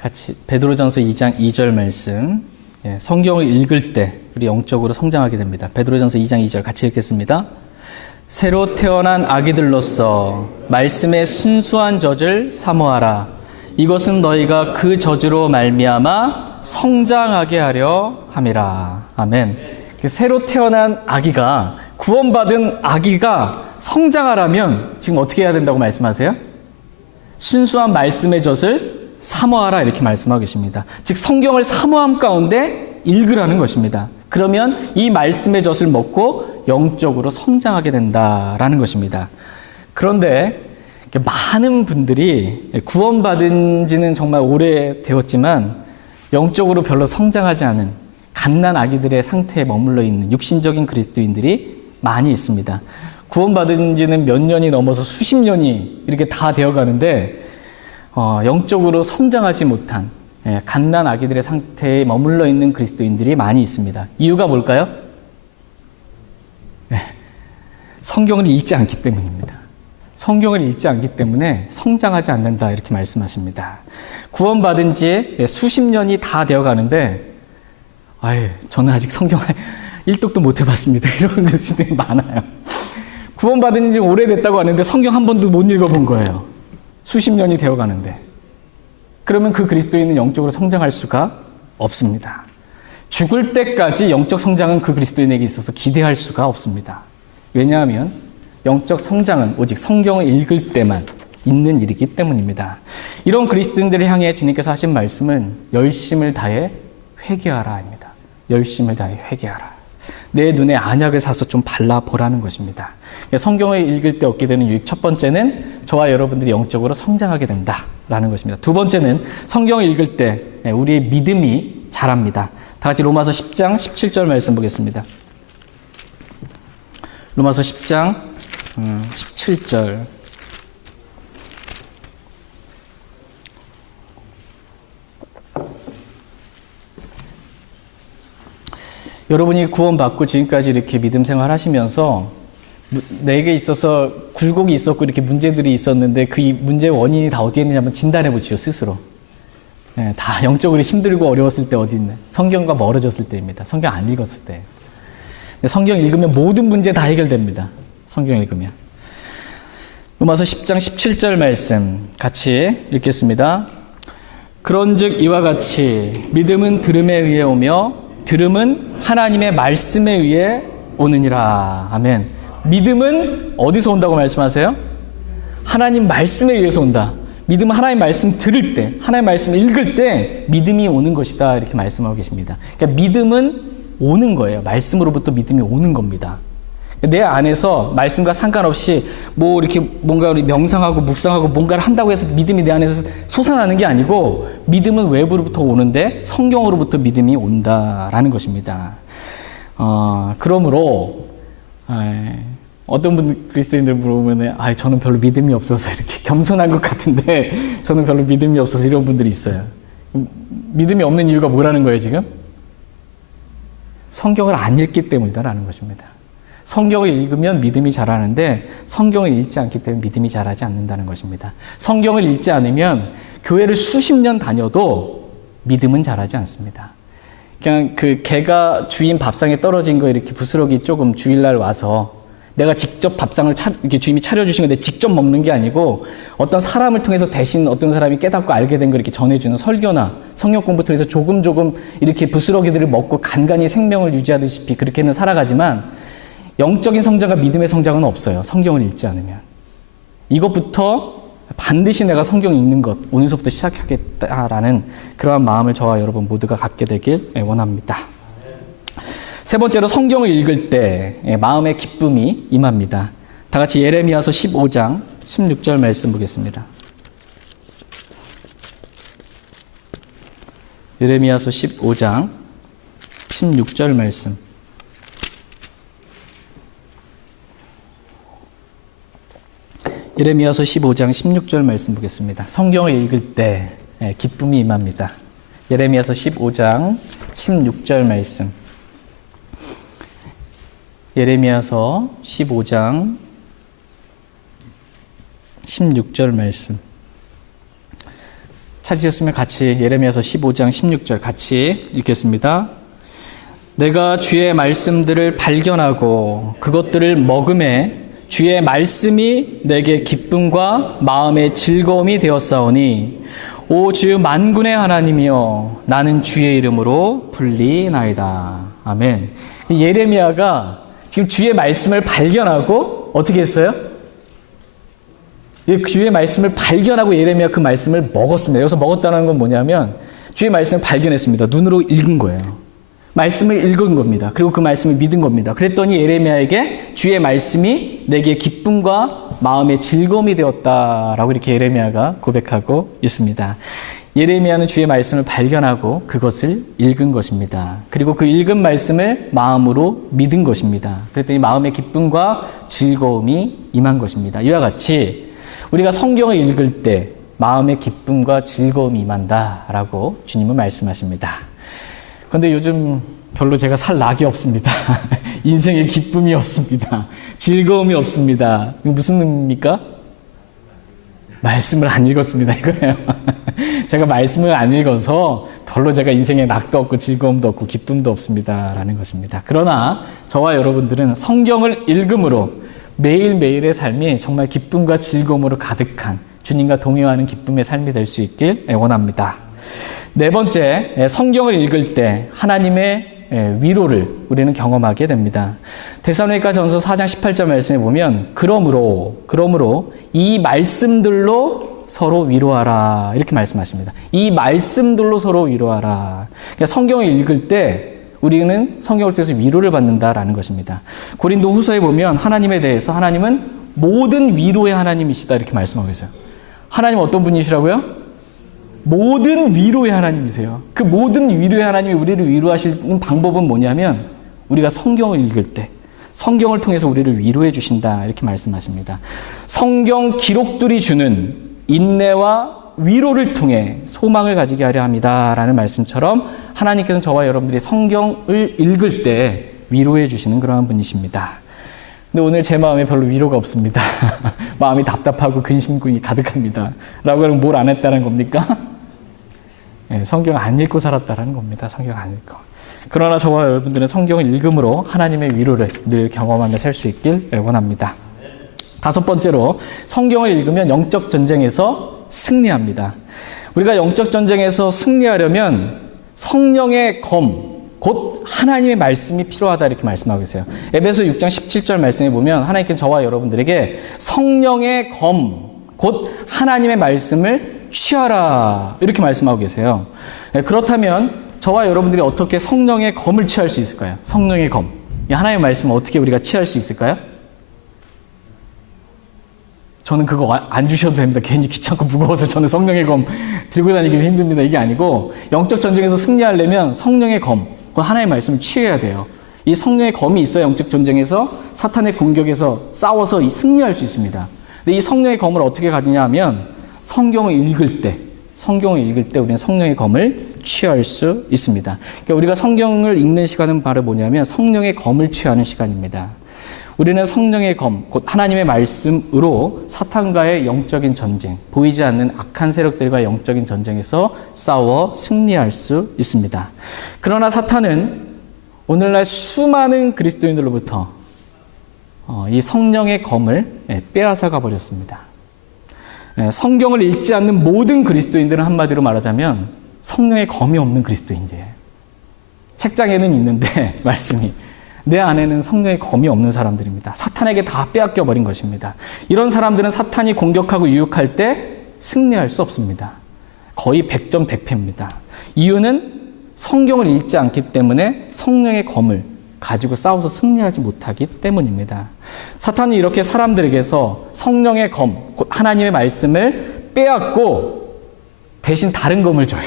같이 베드로전서 2장 2절 말씀. 성경을 읽을 때 우리 영적으로 성장하게 됩니다. 베드로전서 2장 2절 같이 읽겠습니다. 새로 태어난 아기들로서 말씀의 순수한 젖을 사모하라. 이것은 너희가 그 젖으로 말미암아 성장하게 하려 함이라. 아멘. 새로 태어난 아기가, 구원받은 아기가 성장하려면 지금 어떻게 해야 된다고 말씀하세요? 순수한 말씀의 젖을 사모하라 이렇게 말씀하고 계십니다. 즉 성경을 사모함 가운데 읽으라는 것입니다. 그러면 이 말씀의 젖을 먹고 영적으로 성장하게 된다라는 것입니다. 그런데 많은 분들이 구원받은 지는 정말 오래되었지만 영적으로 별로 성장하지 않은 갓난 아기들의 상태에 머물러 있는 육신적인 그리스도인들이 많이 있습니다. 구원받은 지는 몇 년이 넘어서 수십 년이 이렇게 다 되어가는데 영적으로 성장하지 못한 갓난 아기들의 상태에 머물러 있는 그리스도인들이 많이 있습니다. 이유가 뭘까요? 성경을 읽지 않기 때문입니다. 성경을 읽지 않기 때문에 성장하지 않는다 이렇게 말씀하십니다. 구원받은 지 수십 년이 다 되어가는데 저는 아직 성경 1독도 못 해봤습니다. 이런 그리스도인이 많아요. 구원받은 지 오래됐다고 하는데 성경 한 번도 못 읽어본 거예요. 수십 년이 되어가는데. 그러면 그 그리스도인은 영적으로 성장할 수가 없습니다. 죽을 때까지 영적 성장은 그 그리스도인에게 있어서 기대할 수가 없습니다. 왜냐하면 영적 성장은 오직 성경을 읽을 때만 있는 일이기 때문입니다. 이런 그리스도인들을 향해 주님께서 하신 말씀은 열심을 다해 회개하라입니다. 열심을 다해 회개하라. 내 눈에 안약을 사서 좀 발라보라는 것입니다. 성경을 읽을 때 얻게 되는 유익 첫 번째는 저와 여러분들이 영적으로 성장하게 된다라는 것입니다. 두 번째는 성경을 읽을 때 우리의 믿음이 자랍니다. 다 같이 로마서 10장 17절 말씀 보겠습니다. 로마서 10장 17절. 여러분이 구원받고 지금까지 이렇게 믿음 생활 하시면서 내게 있어서 굴곡이 있었고 이렇게 문제들이 있었는데 그 문제의 원인이 다 어디에 있느냐 한번 진단해 보시오 스스로. 다 영적으로 힘들고 어려웠을 때 어디 있는? 성경과 멀어졌을 때입니다. 성경 안 읽었을 때. 성경 읽으면 모든 문제 다 해결됩니다. 성경 읽으면. 로마서 10장 17절 말씀 같이 읽겠습니다. 그런즉 이와 같이 믿음은 들음에 의해 오며 들음은 하나님의 말씀에 의해 오느니라. 아멘. 믿음은 어디서 온다고 말씀하세요? 하나님 말씀에 의해서 온다. 믿음은 하나님 말씀 들을 때, 하나님 말씀 읽을 때 믿음이 오는 것이다. 이렇게 말씀하고 계십니다. 그러니까 믿음은 오는 거예요. 말씀으로부터 믿음이 오는 겁니다. 내 안에서 말씀과 상관없이 뭐 이렇게 뭔가 우리 명상하고 묵상하고 뭔가를 한다고 해서 믿음이 내 안에서 솟아나는 게 아니고 믿음은 외부로부터 오는데 성경으로부터 믿음이 온다라는 것입니다. 그러므로 어떤 분 그리스도인들 물어보면 저는 별로 믿음이 없어서 이렇게 겸손한 것 같은데 저는 별로 믿음이 없어서 이런 분들이 있어요. 믿음이 없는 이유가 뭐라는 거예요 지금? 성경을 안 읽기 때문이다라는 것입니다. 성경을 읽으면 믿음이 자라는데 성경을 읽지 않기 때문에 믿음이 자라지 않는다는 것입니다. 성경을 읽지 않으면 교회를 수십 년 다녀도 믿음은 자라지 않습니다. 그냥 그 개가 주인 밥상에 떨어진 거 이렇게 부스러기 조금 주일날 와서 내가 직접 밥상을 이렇게 주인이 차려주신 건데 직접 먹는 게 아니고 어떤 사람을 통해서 대신 어떤 사람이 깨닫고 알게 된 걸 이렇게 전해주는 설교나 성경 공부 통해서 조금 이렇게 부스러기들을 먹고 간간히 생명을 유지하듯이 그렇게는 살아가지만 영적인 성장과 믿음의 성장은 없어요. 성경을 읽지 않으면. 이것부터 반드시 내가 성경 읽는 것, 오늘서부터 시작하겠다라는 그러한 마음을 저와 여러분 모두가 갖게 되길 원합니다. 세 번째로 성경을 읽을 때 마음의 기쁨이 임합니다. 다 같이 예레미야서 15장 16절 말씀 보겠습니다. 예레미야서 15장 16절 말씀. 예레미야서 15장 16절 말씀 보겠습니다. 성경을 읽을 때 기쁨이 임합니다. 예레미야서 15장 16절 말씀. 예레미야서 15장 16절 말씀. 찾으셨으면 같이 예레미야서 15장 16절 같이 읽겠습니다. 내가 주의 말씀들을 발견하고 그것들을 먹음에 주의 말씀이 내게 기쁨과 마음의 즐거움이 되었사오니 오 주 만군의 하나님이여 나는 주의 이름으로 불리나이다. 아멘. 예레미야가 지금 주의 말씀을 발견하고 어떻게 했어요? 주의 말씀을 발견하고 예레미야 그 말씀을 먹었습니다. 여기서 먹었다는 건 뭐냐면 주의 말씀을 발견했습니다. 눈으로 읽은 거예요. 말씀을 읽은 겁니다. 그리고 그 말씀을 믿은 겁니다. 그랬더니 예레미야에게 주의 말씀이 내게 기쁨과 마음의 즐거움이 되었다라고 이렇게 예레미야가 고백하고 있습니다. 예레미야는 주의 말씀을 발견하고 그것을 읽은 것입니다. 그리고 그 읽은 말씀을 마음으로 믿은 것입니다. 그랬더니 마음의 기쁨과 즐거움이 임한 것입니다. 이와 같이 우리가 성경을 읽을 때 마음의 기쁨과 즐거움이 임한다라고 주님은 말씀하십니다. 그런데 요즘 별로 제가 살 낙이 없습니다. 인생에 기쁨이 없습니다. 즐거움이 없습니다. 이거 무슨 의미입니까? 말씀을 안 읽었습니다. 이거예요. 제가 말씀을 안 읽어서 별로 제가 인생에 낙도 없고 즐거움도 없고 기쁨도 없습니다라는 것입니다. 그러나 저와 여러분들은 성경을 읽음으로 매일매일의 삶이 정말 기쁨과 즐거움으로 가득한 주님과 동행하는 기쁨의 삶이 될 수 있길 원합니다. 네 번째, 성경을 읽을 때 하나님의 위로를 우리는 경험하게 됩니다. 데살로니가 전서 4장 18절 말씀에 보면 그러므로 이 말씀들로 서로 위로하라 이렇게 말씀하십니다. 이 말씀들로 서로 위로하라. 그러니까 성경을 읽을 때 우리는 성경을 통해서 위로를 받는다라는 것입니다. 고린도 후서에 보면 하나님에 대해서 하나님은 모든 위로의 하나님이시다 이렇게 말씀하고 있어요. 하나님 어떤 분이시라고요? 모든 위로의 하나님이세요. 그 모든 위로의 하나님이 우리를 위로하시는 방법은 뭐냐면 우리가 성경을 읽을 때 성경을 통해서 우리를 위로해 주신다 이렇게 말씀하십니다. 성경 기록들이 주는 인내와 위로를 통해 소망을 가지게 하려 합니다라는 말씀처럼 하나님께서는 저와 여러분들이 성경을 읽을 때 위로해 주시는 그러한 분이십니다. 근데 오늘 제 마음에 별로 위로가 없습니다. 마음이 답답하고 근심이 가득합니다. 라고 하면 뭘 안 했다는 겁니까? 네, 성경 안 읽고 살았다는 겁니다. 성경 안 읽고. 그러나 저와 여러분들은 성경을 읽음으로 하나님의 위로를 늘 경험하며 살 수 있길 원합니다. 다섯 번째로 성경을 읽으면 영적 전쟁에서 승리합니다. 우리가 영적 전쟁에서 승리하려면 성령의 검, 곧 하나님의 말씀이 필요하다 이렇게 말씀하고 있어요. 에베소 6장 17절 말씀에 보면 하나님께서 저와 여러분들에게 성령의 검, 곧 하나님의 말씀을 취하라 이렇게 말씀하고 계세요. 그렇다면 저와 여러분들이 어떻게 성령의 검을 취할 수 있을까요? 성령의 검. 이 하나님의 말씀을 어떻게 우리가 취할 수 있을까요? 저는 그거 안 주셔도 됩니다. 괜히 귀찮고 무거워서 저는 성령의 검 들고 다니기 힘듭니다. 이게 아니고 영적 전쟁에서 승리하려면 성령의 검, 그 하나님의 말씀을 취해야 돼요. 이 성령의 검이 있어야 영적 전쟁에서 사탄의 공격에서 싸워서 승리할 수 있습니다. 근데 이 성령의 검을 어떻게 가지냐 하면 성경을 읽을 때 성경을 읽을 때 우리는 성령의 검을 취할 수 있습니다. 그러니까 우리가 성경을 읽는 시간은 바로 뭐냐면 성령의 검을 취하는 시간입니다. 우리는 성령의 검, 곧 하나님의 말씀으로 사탄과의 영적인 전쟁, 보이지 않는 악한 세력들과 영적인 전쟁에서 싸워 승리할 수 있습니다. 그러나 사탄은 오늘날 수많은 그리스도인들로부터 이 성령의 검을 빼앗아가 버렸습니다. 성경을 읽지 않는 모든 그리스도인들은 한마디로 말하자면 성령의 검이 없는 그리스도인들이에요. 책장에는 있는데 말씀이 내 안에는 성령의 검이 없는 사람들입니다. 사탄에게 다 빼앗겨 버린 것입니다. 이런 사람들은 사탄이 공격하고 유혹할 때 승리할 수 없습니다. 거의 100점 100패입니다. 이유는 성경을 읽지 않기 때문에 성령의 검을 가지고 싸워서 승리하지 못하기 때문입니다. 사탄이 이렇게 사람들에게서 성령의 검, 곧 하나님의 말씀을 빼앗고 대신 다른 검을 줘요.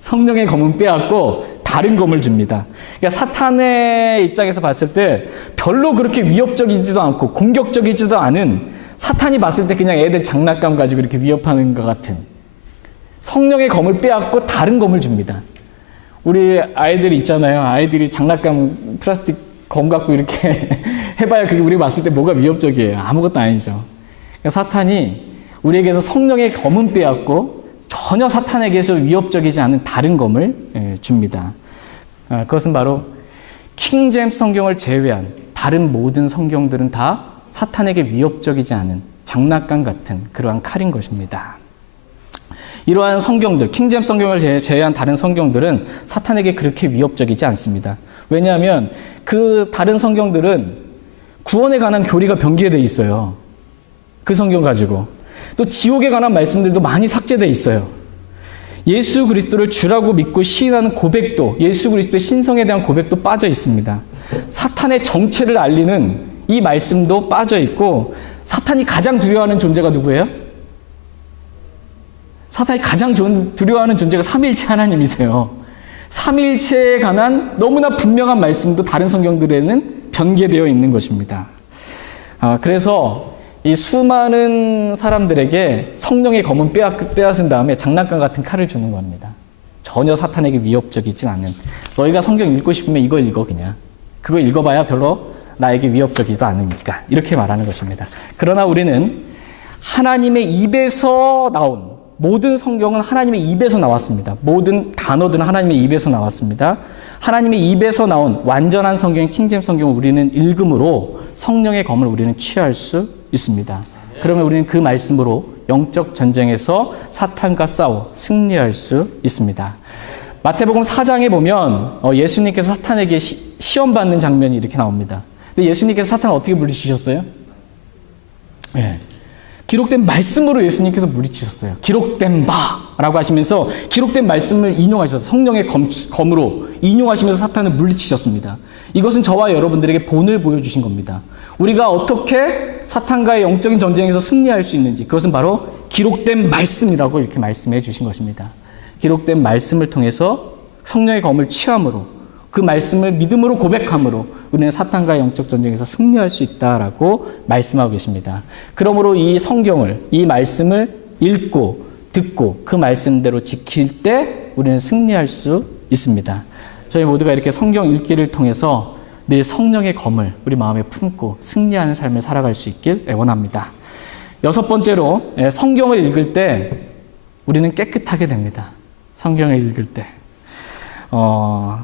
성령의 검은 빼앗고 다른 검을 줍니다. 그러니까 사탄의 입장에서 봤을 때 별로 그렇게 위협적이지도 않고 공격적이지도 않은, 사탄이 봤을 때 그냥 애들 장난감 가지고 이렇게 위협하는 것 같은 성령의 검을 빼앗고 다른 검을 줍니다. 우리 아이들이 있잖아요. 아이들이 장난감 플라스틱 검 갖고 이렇게 해봐야 그게 우리가 봤을 때 뭐가 위협적이에요. 아무것도 아니죠. 그러니까 사탄이 우리에게서 성령의 검은 빼앗고 전혀 사탄에게서 위협적이지 않은 다른 검을 줍니다. 그것은 바로 킹제임스 성경을 제외한 다른 모든 성경들은 다 사탄에게 위협적이지 않은 장난감 같은 그러한 칼인 것입니다. 이러한 성경들, 킹제임스 성경을 제외한 다른 성경들은 사탄에게 그렇게 위협적이지 않습니다. 왜냐하면 그 다른 성경들은 구원에 관한 교리가 변기되어 있어요. 그 성경 가지고. 또 지옥에 관한 말씀들도 많이 삭제되어 있어요. 예수 그리스도를 주라고 믿고 시인하는 고백도, 예수 그리스도의 신성에 대한 고백도 빠져 있습니다. 사탄의 정체를 알리는 이 말씀도 빠져 있고, 사탄이 가장 두려워하는 존재가 누구예요? 사탄이 가장 두려워하는 존재가 삼위일체 하나님이세요. 삼위일체에 관한 너무나 분명한 말씀도 다른 성경들에는 변개되어 있는 것입니다. 그래서 이 수많은 사람들에게 성령의 검은 빼앗은 다음에 장난감 같은 칼을 주는 겁니다. 전혀 사탄에게 위협적이진 않은. 너희가 성경 읽고 싶으면 이거 읽어 그냥. 그거 읽어봐야 별로 나에게 위협적이지도 않으니까. 이렇게 말하는 것입니다. 그러나 우리는 하나님의 입에서 나온, 모든 성경은 하나님의 입에서 나왔습니다. 모든 단어들은 하나님의 입에서 나왔습니다. 하나님의 입에서 나온 완전한 성경인 킹제임스 성경을 우리는 읽음으로 성령의 검을 우리는 취할 수 있습니다. 그러면 우리는 그 말씀으로 영적 전쟁에서 사탄과 싸워 승리할 수 있습니다. 마태복음 4장에 보면 예수님께서 사탄에게 시험받는 장면이 이렇게 나옵니다. 근데 예수님께서 사탄을 어떻게 물리치셨어요? 네. 기록된 말씀으로 예수님께서 물리치셨어요. 기록된 바라고 하시면서 기록된 말씀을 인용하셔서 성령의 검으로 인용하시면서 사탄을 물리치셨습니다. 이것은 저와 여러분들에게 본을 보여주신 겁니다. 우리가 어떻게 사탄과의 영적인 전쟁에서 승리할 수 있는지, 그것은 바로 기록된 말씀이라고 이렇게 말씀해 주신 것입니다. 기록된 말씀을 통해서 성령의 검을 취함으로, 그 말씀을 믿음으로 고백함으로 우리는 사탄과의 영적 전쟁에서 승리할 수 있다라고 말씀하고 계십니다. 그러므로 이 성경을, 이 말씀을 읽고 듣고 그 말씀대로 지킬 때 우리는 승리할 수 있습니다. 저희 모두가 이렇게 성경 읽기를 통해서 늘 성령의 검을 우리 마음에 품고 승리하는 삶을 살아갈 수 있길 원합니다. 6번째로, 성경을 읽을 때 우리는 깨끗하게 됩니다. 성경을 읽을 때.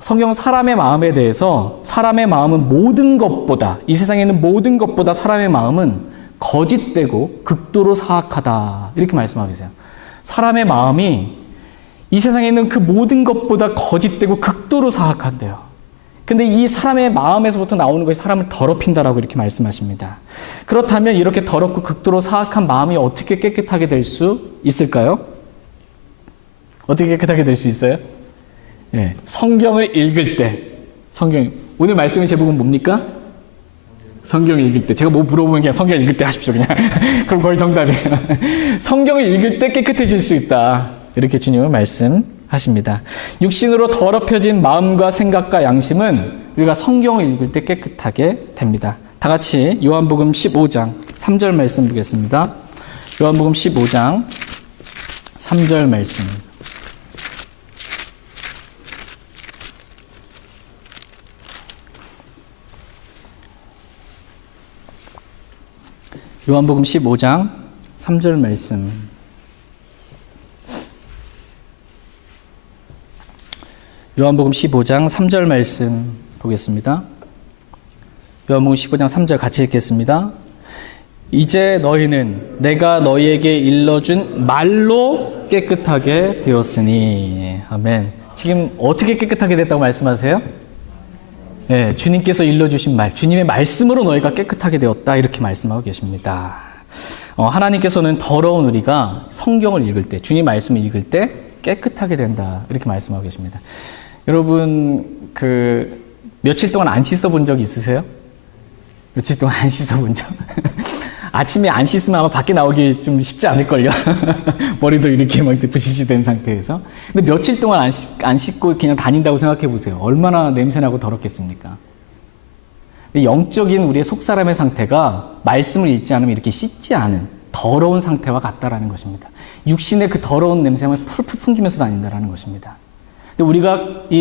성경은 사람의 마음에 대해서, 사람의 마음은 모든 것보다, 이 세상에 있는 모든 것보다 사람의 마음은 거짓되고 극도로 사악하다, 이렇게 말씀하고 계세요. 사람의 마음이 이 세상에 있는 그 모든 것보다 거짓되고 극도로 사악한데요. 근데 이 사람의 마음에서부터 나오는 것이 사람을 더럽힌다라고 이렇게 말씀하십니다. 그렇다면 이렇게 더럽고 극도로 사악한 마음이 어떻게 깨끗하게 될 수 있을까요? 어떻게 깨끗하게 될 수 있어요? 예, 성경을 읽을 때. 오늘 말씀의 제목은 뭡니까? 성경을 읽을 때. 제가 뭐 물어보면 그냥 성경 읽을 때 하십시오 그냥. 그럼 거의 정답이에요. 성경을 읽을 때 깨끗해질 수 있다, 이렇게 주님은 말씀하십니다. 육신으로 더럽혀진 마음과 생각과 양심은 우리가 성경을 읽을 때 깨끗하게 됩니다. 다 같이 요한복음 15장 3절 말씀 보겠습니다. 요한복음 15장 3절 말씀. 요한복음 15장 3절 말씀. 요한복음 15장 3절 말씀 보겠습니다. 요한복음 15장 3절 같이 읽겠습니다. 이제 너희는 내가 너희에게 일러준 말로 깨끗하게 되었으니. 아멘. 지금 어떻게 깨끗하게 됐다고 말씀하세요? 네, 주님께서 일러주신 말, 주님의 말씀으로 너희가 깨끗하게 되었다, 이렇게 말씀하고 계십니다. 하나님께서는 더러운 우리가 성경을 읽을 때, 주님 말씀을 읽을 때 깨끗하게 된다, 이렇게 말씀하고 계십니다. 여러분, 며칠 동안 안 씻어본 적 있으세요? 며칠 동안 안 씻어본 적? 아침에 안 씻으면 아마 밖에 나오기 좀 쉽지 않을걸요? 머리도 이렇게 막 부시시 된 상태에서. 근데 며칠 동안 안 씻고 그냥 다닌다고 생각해 보세요. 얼마나 냄새나고 더럽겠습니까? 영적인 우리의 속사람의 상태가 말씀을 읽지 않으면 이렇게 씻지 않은 더러운 상태와 같다라는 것입니다. 육신의 그 더러운 냄새만 풀풀 풍기면서 다닌다라는 것입니다. 근데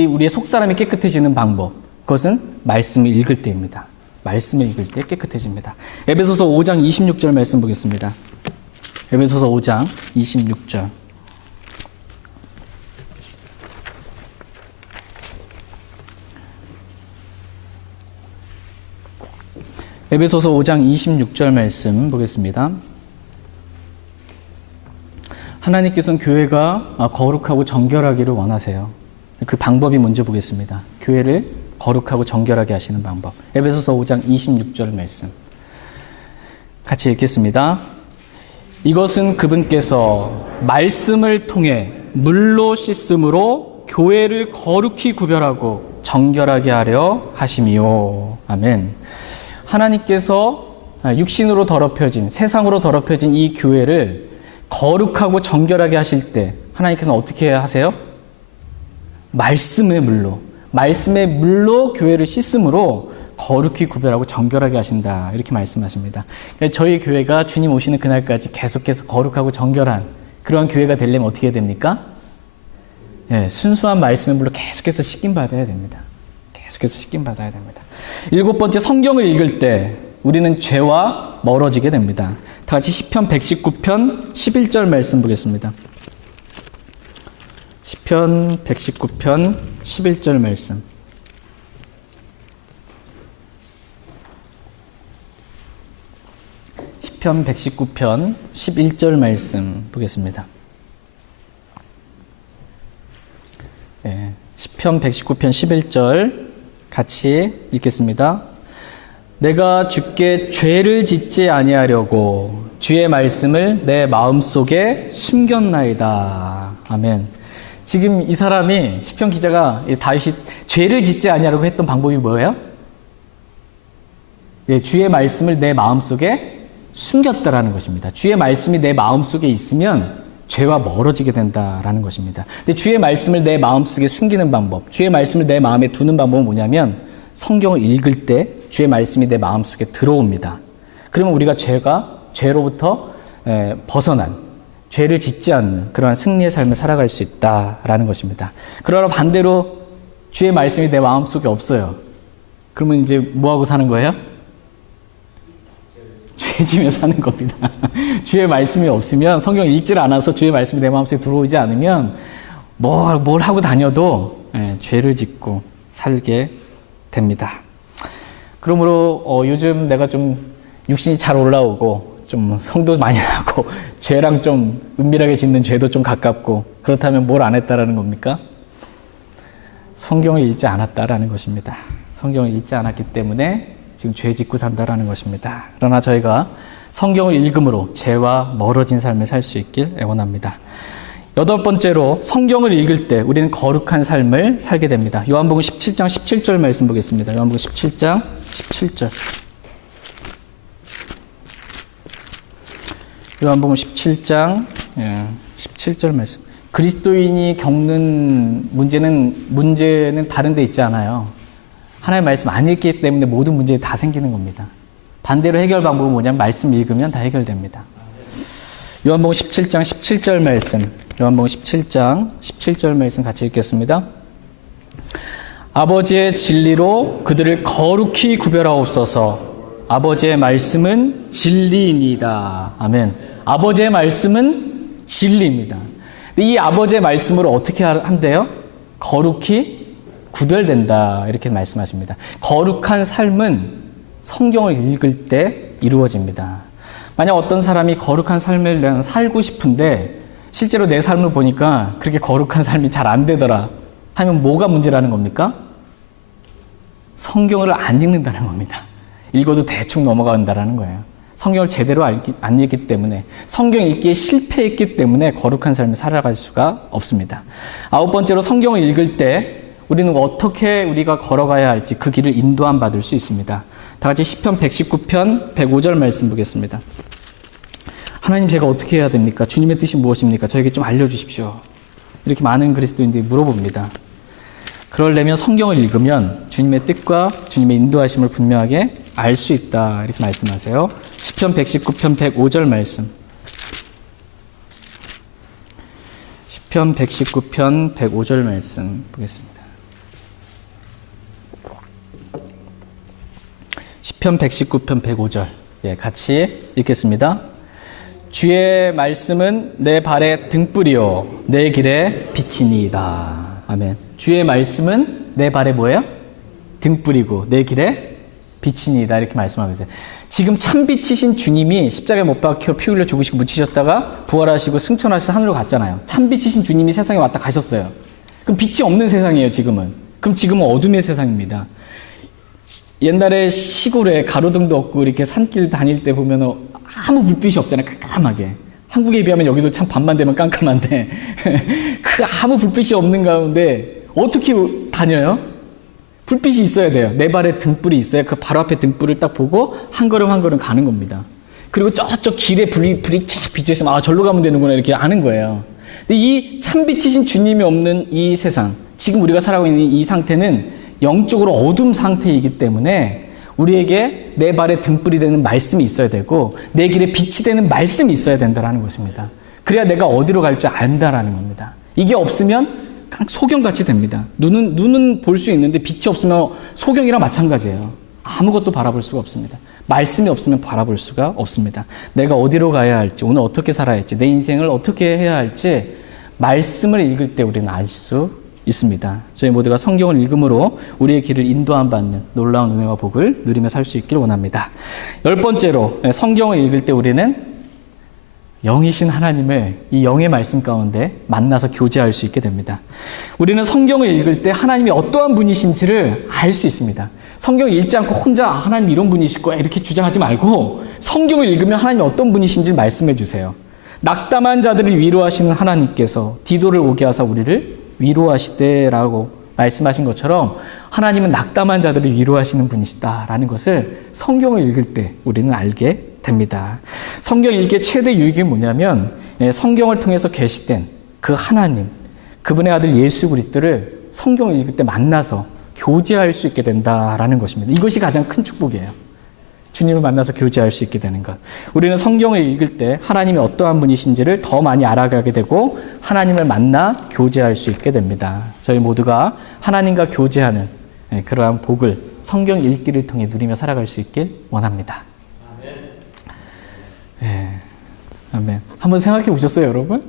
우리의 속사람이 깨끗해지는 방법, 그것은 말씀을 읽을 때입니다. 말씀을 읽을 때 깨끗해집니다. 에베소서 5장 26절 말씀 보겠습니다. 에베소서 5장 26절. 에베소서 5장 26절 말씀 보겠습니다. 하나님께서는 교회가 거룩하고 정결하기를 원하세요. 그 방법이 먼저 보겠습니다. 교회를 거룩하고 정결하게 하시는 방법. 에베소서 5장 26절 말씀. 같이 읽겠습니다. 이것은 그분께서 말씀을 통해 물로 씻음으로 교회를 거룩히 구별하고 정결하게 하려 하심이요. 아멘. 하나님께서 육신으로 더럽혀진, 세상으로 더럽혀진 이 교회를 거룩하고 정결하게 하실 때 하나님께서는 어떻게 하세요? 말씀의 물로 교회를 씻음으로 거룩히 구별하고 정결하게 하신다, 이렇게 말씀하십니다. 그러니까 저희 교회가 주님 오시는 그날까지 계속해서 거룩하고 정결한 그러한 교회가 되려면 어떻게 해야 됩니까? 순수한 말씀의 물로 계속해서 씻김받아야 됩니다. 계속해서 씻김받아야 됩니다. 7번째, 성경을 읽을 때 우리는 죄와 멀어지게 됩니다. 다 같이 시편 119편 11절 말씀 보겠습니다. 시편 119편 11절 말씀. 시편 119편 11절 말씀 보겠습니다. 시편 119편 11절 같이 읽겠습니다. 내가 주께 죄를 짓지 아니하려고 주의 말씀을 내 마음속에 숨겼나이다. 아멘. 지금 이 사람이, 시편 기자가, 다윗이 죄를 짓지 아니하려고 했던 방법이 뭐예요? 주의 말씀을 내 마음속에 숨겼다라는 것입니다. 주의 말씀이 내 마음속에 있으면 죄와 멀어지게 된다라는 것입니다. 근데 주의 말씀을 내 마음속에 숨기는 방법, 주의 말씀을 내 마음에 두는 방법은 뭐냐면 성경을 읽을 때 주의 말씀이 내 마음속에 들어옵니다. 그러면 우리가 죄로부터 벗어난, 죄를 짓지 않는 그러한 승리의 삶을 살아갈 수 있다라는 것입니다. 그러나 반대로 주의 말씀이 내 마음속에 없어요. 그러면 이제 뭐하고 사는 거예요? 죄지며 사는 겁니다. 주의 말씀이 없으면, 성경을 읽질 않아서 주의 말씀이 내 마음속에 들어오지 않으면 뭘 하고 다녀도 죄를 짓고 살게 됩니다. 그러므로 요즘 내가 좀 육신이 잘 올라오고 좀 성도 많이 나고 죄랑 좀 은밀하게 짓는 죄도 좀 가깝고, 그렇다면 뭘 안 했다라는 겁니까? 성경을 읽지 않았다라는 것입니다. 성경을 읽지 않았기 때문에 지금 죄 짓고 산다라는 것입니다. 그러나 저희가 성경을 읽음으로 죄와 멀어진 삶을 살 수 있길 애원합니다. 8번째로, 성경을 읽을 때 우리는 거룩한 삶을 살게 됩니다. 요한복음 17장 17절 말씀 보겠습니다. 요한복음 17장 17절. 요한복음 17장 17절 말씀. 그리스도인이 겪는 문제는 다른 데 있지 않아요. 하나님의 말씀 안 읽기 때문에 모든 문제가 다 생기는 겁니다. 반대로 해결 방법은 뭐냐면 말씀 읽으면 다 해결됩니다. 요한복음 17장 17절 말씀 요한복음 17장 17절 말씀 같이 읽겠습니다. 아버지의 진리로 그들을 거룩히 구별하옵소서. 아버지의 말씀은 진리이니이다. 아멘. 아버지의 말씀은 진리입니다. 이 아버지의 말씀으로 어떻게 한대요? 거룩히 구별된다. 이렇게 말씀하십니다. 거룩한 삶은 성경을 읽을 때 이루어집니다. 만약 어떤 사람이 거룩한 삶을 내가 살고 싶은데 실제로 내 삶을 보니까 그렇게 거룩한 삶이 잘 안 되더라 하면 뭐가 문제라는 겁니까? 성경을 안 읽는다는 겁니다. 읽어도 대충 넘어간다는 거예요. 성경을 제대로 안 읽기 때문에, 성경 읽기에 실패했기 때문에 거룩한 삶을 살아갈 수가 없습니다. 9번째로 성경을 읽을 때 우리는 어떻게 우리가 걸어가야 할지 그 길을 인도함 받을 수 있습니다. 다 같이 시편 119편 105절 말씀 보겠습니다. 하나님, 제가 어떻게 해야 됩니까? 주님의 뜻이 무엇입니까? 저에게 좀 알려주십시오. 이렇게 많은 그리스도인들이 물어봅니다. 그러려면 성경을 읽으면 주님의 뜻과 주님의 인도하심을 분명하게 알 수 있다. 이렇게 말씀하세요. 시편 119편 105절 말씀. 시편 119편 105절 말씀 보겠습니다. 시편 119편 105절. 예, 같이 읽겠습니다. 주의 말씀은 내 발의 등불이요 내 길의 빛이니이다. 아멘. 주의 말씀은 내 발에 뭐예요? 등불이고 내 길에 빛이니이다. 이렇게 말씀하고 있어요. 지금 참빛이신 주님이 십자가에 못 박혀 피 흘려 죽으시고 묻히셨다가 부활하시고 승천하셔서 하늘로 갔잖아요. 참빛이신 주님이 세상에 왔다 가셨어요. 그럼 빛이 없는 세상이에요, 지금은. 그럼 지금은 어둠의 세상입니다. 옛날에 시골에 가로등도 없고 이렇게 산길 다닐 때 보면 아무 불빛이 없잖아요. 깜깜하게. 한국에 비하면 여기도 참 밤만 되면 깜깜한데 그 아무 불빛이 없는 가운데 어떻게 다녀요? 불빛이 있어야 돼요. 내 발에 등불이 있어야 그 바로 앞에 등불을 딱 보고 한 걸음 한 걸음 가는 겁니다. 그리고 저쪽 길에 불이 쫙 비춰있으면 아, 절로 가면 되는구나 이렇게 아는 거예요. 근데 이 참빛이신 주님이 없는 이 세상, 지금 우리가 살아가고 있는 이 상태는 영적으로 어둠 상태이기 때문에 우리에게 내 발에 등불이 되는 말씀이 있어야 되고 내 길에 빛이 되는 말씀이 있어야 된다는 것입니다. 그래야 내가 어디로 갈 줄 안다라는 겁니다. 이게 없으면 그냥 소경같이 됩니다. 눈은 볼 수 있는데 빛이 없으면 소경이랑 마찬가지예요. 아무것도 바라볼 수가 없습니다. 말씀이 없으면 바라볼 수가 없습니다. 내가 어디로 가야 할지, 오늘 어떻게 살아야 할지, 내 인생을 어떻게 해야 할지 말씀을 읽을 때 우리는 알 수 있습니다. 저희 모두가 성경을 읽음으로 우리의 길을 인도함 받는 놀라운 은혜와 복을 누리며 살 수 있기를 원합니다. 10번째로 성경을 읽을 때 우리는 영이신 하나님을 이 영의 말씀 가운데 만나서 교제할 수 있게 됩니다. 우리는 성경을 읽을 때 하나님이 어떠한 분이신지를 알 수 있습니다. 성경을 읽지 않고 혼자 하나님 이런 분이실 거야 이렇게 주장하지 말고 성경을 읽으면 하나님이 어떤 분이신지 말씀해 주세요. 낙담한 자들을 위로하시는 하나님께서 디도를 오게 하사 우리를 위로하시되라고 말씀하신 것처럼 하나님은 낙담한 자들을 위로하시는 분이시다라는 것을 성경을 읽을 때 우리는 알게 됩니다. 성경 읽기의 최대 유익이 뭐냐면 성경을 통해서 계시된 그 하나님, 그분의 아들 예수 그리스도를 성경을 읽을 때 만나서 교제할 수 있게 된다라는 것입니다. 이것이 가장 큰 축복이에요. 주님을 만나서 교제할 수 있게 되는 것. 우리는 성경을 읽을 때 하나님이 어떠한 분이신지를 더 많이 알아가게 되고 하나님을 만나 교제할 수 있게 됩니다. 저희 모두가 하나님과 교제하는 그러한 복을 성경 읽기를 통해 누리며 살아갈 수 있길 원합니다. 네. 아멘. 한번 생각해 보셨어요, 여러분?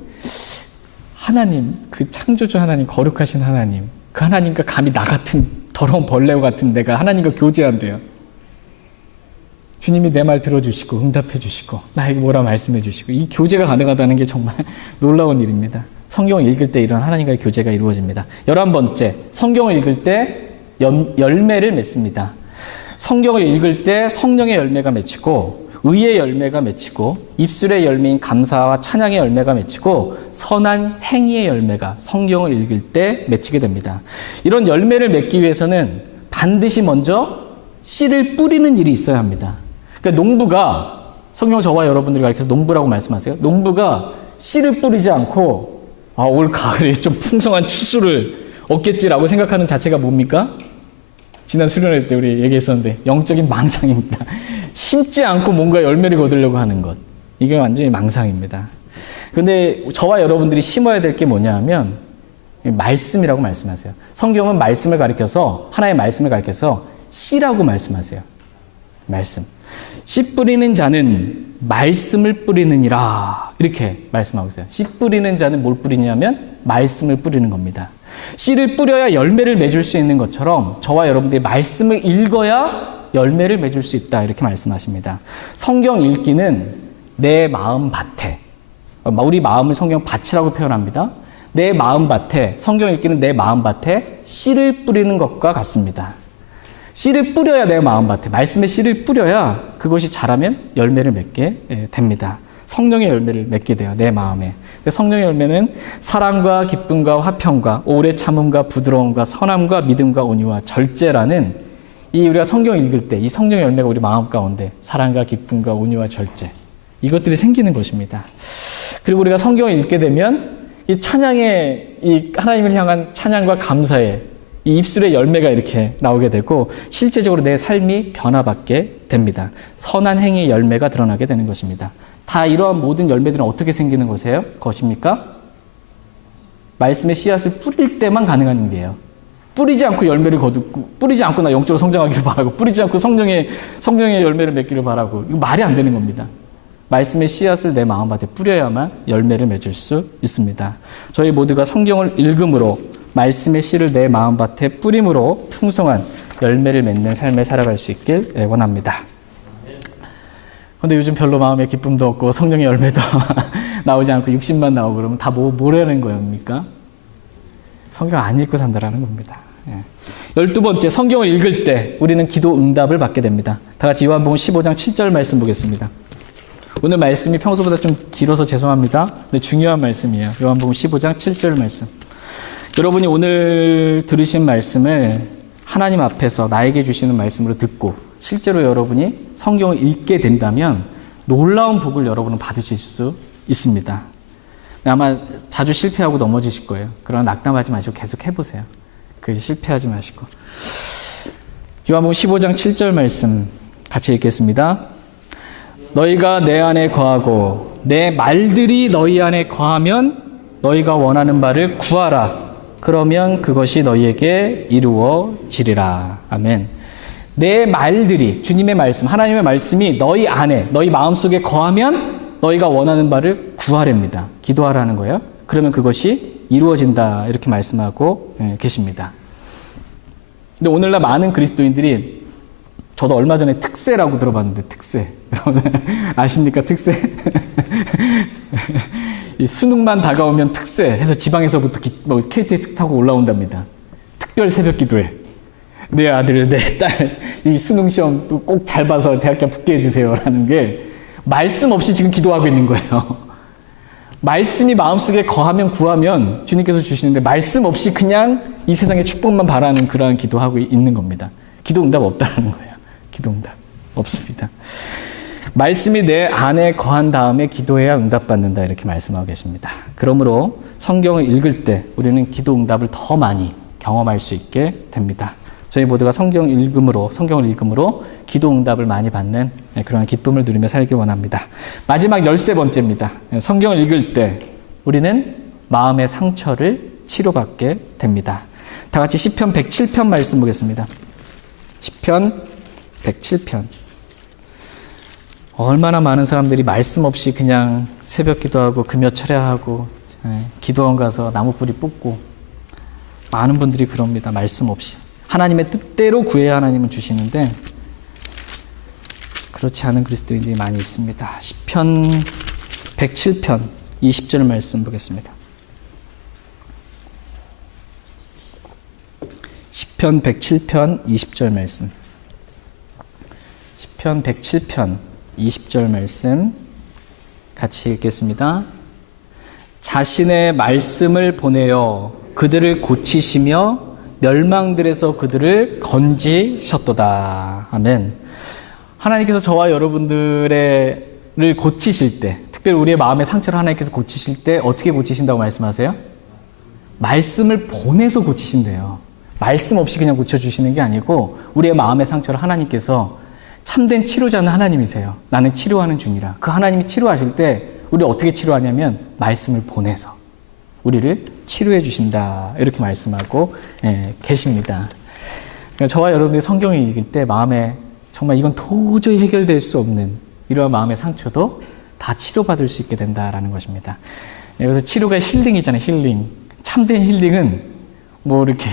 하나님, 그 창조주 하나님, 거룩하신 하나님, 그 하나님과 감히 나 같은 더러운 벌레 같은 내가 하나님과 교제한대요. 주님이 내 말 들어주시고 응답해 주시고 나에게 뭐라 말씀해 주시고 이 교제가 가능하다는 게 정말 놀라운 일입니다. 성경을 읽을 때 이런 하나님과의 교제가 이루어집니다. 11번째, 성경을 읽을 때 열매를 맺습니다. 성경을 읽을 때 성령의 열매가 맺히고 의의 열매가 맺히고 입술의 열매인 감사와 찬양의 열매가 맺히고 선한 행위의 열매가 성경을 읽을 때 맺히게 됩니다. 이런 열매를 맺기 위해서는 반드시 먼저 씨를 뿌리는 일이 있어야 합니다. 그러니까 농부가, 성경 저와 여러분들이 가르쳐서 농부라고 말씀하세요. 농부가 씨를 뿌리지 않고 올 가을에 좀 풍성한 추수를 얻겠지라고 생각하는 자체가 뭡니까? 지난 수련회 때 우리 얘기했었는데 영적인 망상입니다. 심지 않고 뭔가 열매를 거두려고 하는 것. 이게 완전히 망상입니다. 근데 저와 여러분들이 심어야 될 게 뭐냐 하면 말씀이라고 말씀하세요. 성경은 말씀을 가리켜서, 하나의 말씀을 가리켜서 씨라고 말씀하세요. 말씀. 씨 뿌리는 자는 말씀을 뿌리느니라. 이렇게 말씀하고 있어요. 씨 뿌리는 자는 뭘 뿌리냐면 말씀을 뿌리는 겁니다. 씨를 뿌려야 열매를 맺을 수 있는 것처럼 저와 여러분들이 말씀을 읽어야 열매를 맺을 수 있다. 이렇게 말씀하십니다. 성경 읽기는 내 마음 밭에, 우리 마음을 성경 밭이라고 표현합니다. 내 마음 밭에, 성경 읽기는 내 마음 밭에 씨를 뿌리는 것과 같습니다. 씨를 뿌려야 내 마음 밭에, 말씀의 씨를 뿌려야 그것이 자라면 열매를 맺게 됩니다. 성령의 열매를 맺게 돼요, 내 마음에. 성령의 열매는 사랑과 기쁨과 화평과 오래 참음과 부드러움과 선함과 믿음과 온유와 절제라는, 이 우리가 성경 읽을 때 이 성령의 열매가 우리 마음 가운데 사랑과 기쁨과 온유와 절제, 이것들이 생기는 것입니다. 그리고 우리가 성경을 읽게 되면 이 찬양의, 이 하나님을 향한 찬양과 감사의 이 입술의 열매가 이렇게 나오게 되고 실제적으로 내 삶이 변화받게 됩니다. 선한 행위의 열매가 드러나게 되는 것입니다. 다 이러한 모든 열매들은 어떻게 생기는 것입니까? 말씀의 씨앗을 뿌릴 때만 가능한 일이에요. 뿌리지 않고 열매를 거두고, 뿌리지 않고 나 영적으로 성장하기를 바라고, 뿌리지 않고 성령의 열매를 맺기를 바라고, 이거 말이 안 되는 겁니다. 말씀의 씨앗을 내 마음밭에 뿌려야만 열매를 맺을 수 있습니다. 저희 모두가 성경을 읽음으로 말씀의 씨를 내 마음밭에 뿌림으로 풍성한 열매를 맺는 삶을 살아갈 수 있길 원합니다. 그런데 요즘 별로 마음에 기쁨도 없고 성령의 열매도 나오지 않고 육신만 나오고 그러면 다 뭐라는 겁니까? 성경 안 읽고 산다라는 겁니다. 12번째, 성경을 읽을 때 우리는 기도 응답을 받게 됩니다. 다 같이 요한복음 15장 7절 말씀 보겠습니다. 오늘 말씀이 평소보다 좀 길어서 죄송합니다. 근데 중요한 말씀이에요. 요한복음 15장 7절 말씀. 여러분이 오늘 들으신 말씀을 하나님 앞에서 나에게 주시는 말씀으로 듣고 실제로 여러분이 성경을 읽게 된다면 놀라운 복을 여러분은 받으실 수 있습니다. 아마 자주 실패하고 넘어지실 거예요. 그러나 낙담하지 마시고 계속 해보세요. 실패하지 마시고. 요한복음 15장 7절 말씀 같이 읽겠습니다. 너희가 내 안에 거하고 내 말들이 너희 안에 거하면 너희가 원하는 바를 구하라. 그러면 그것이 너희에게 이루어지리라. 아멘. 내 말들이, 주님의 말씀, 하나님의 말씀이 너희 안에, 너희 마음속에 거하면 너희가 원하는 바를 구하랍니다. 기도하라는 거예요. 그러면 그것이 이루어진다. 이렇게 말씀하고 계십니다. 근데 오늘날 많은 그리스도인들이, 저도 얼마 전에 특세라고 들어봤는데, 특세. 여러분 아십니까? 특세? 이 수능만 다가오면 특세 해서 지방에서부터 KTX 타고 올라온답니다. 특별 새벽 기도회. 내 아들, 내 딸, 이 수능 시험 꼭 잘 봐서 대학교 붙게 해주세요. 라는 게 말씀 없이 지금 기도하고 있는 거예요. 말씀이 마음속에 거하면 구하면 주님께서 주시는데 말씀 없이 그냥 이 세상의 축복만 바라는 그러한 기도하고 있는 겁니다. 기도 응답 없다는 거예요. 기도 응답 없습니다. 말씀이 내 안에 거한 다음에 기도해야 응답받는다 이렇게 말씀하고 계십니다. 그러므로 성경을 읽을 때 우리는 기도 응답을 더 많이 경험할 수 있게 됩니다. 저희 모두가 성경을 읽음으로 기도 응답을 많이 받는 그런 기쁨을 누리며 살길 원합니다. 마지막 13번째입니다. 성경을 읽을 때 우리는 마음의 상처를 치료받게 됩니다. 다 같이 시편 107편 말씀 보겠습니다. 시편 107편. 얼마나 많은 사람들이 말씀 없이 그냥 새벽 기도하고 금요 철야하고 기도원 가서 나무 뿌리 뽑고, 많은 분들이 그럽니다. 말씀 없이. 하나님의 뜻대로 구해야 하나님은 주시는데 그렇지 않은 그리스도인들이 많이 있습니다. 시편 107편 20절 말씀 보겠습니다. 시편 107편 20절 말씀. 시편 107편 20절 말씀 같이 읽겠습니다. 자신의 말씀을 보내어 그들을 고치시며 멸망들에서 그들을 건지셨도다. 아멘. 하나님께서 저와 여러분들을 고치실 때, 특별히 우리의 마음의 상처를 하나님께서 고치실 때 어떻게 고치신다고 말씀하세요? 말씀을 보내서 고치신대요. 말씀 없이 그냥 고쳐주시는 게 아니고 우리의 마음의 상처를 하나님께서, 참된 치료자는 하나님이세요. 나는 치료하는 주니라. 그 하나님이 치료하실 때 우리를 어떻게 치료하냐면 말씀을 보내서 우리를 치료해 주신다. 이렇게 말씀하고 계십니다. 그러니까 저와 여러분들이 성경을 읽을 때 마음에 정말 이건 도저히 해결될 수 없는 이러한 마음의 상처도 다 치료받을 수 있게 된다라는 것입니다. 그래서 치료가 힐링이잖아요. 힐링. 참된 힐링은 뭐 이렇게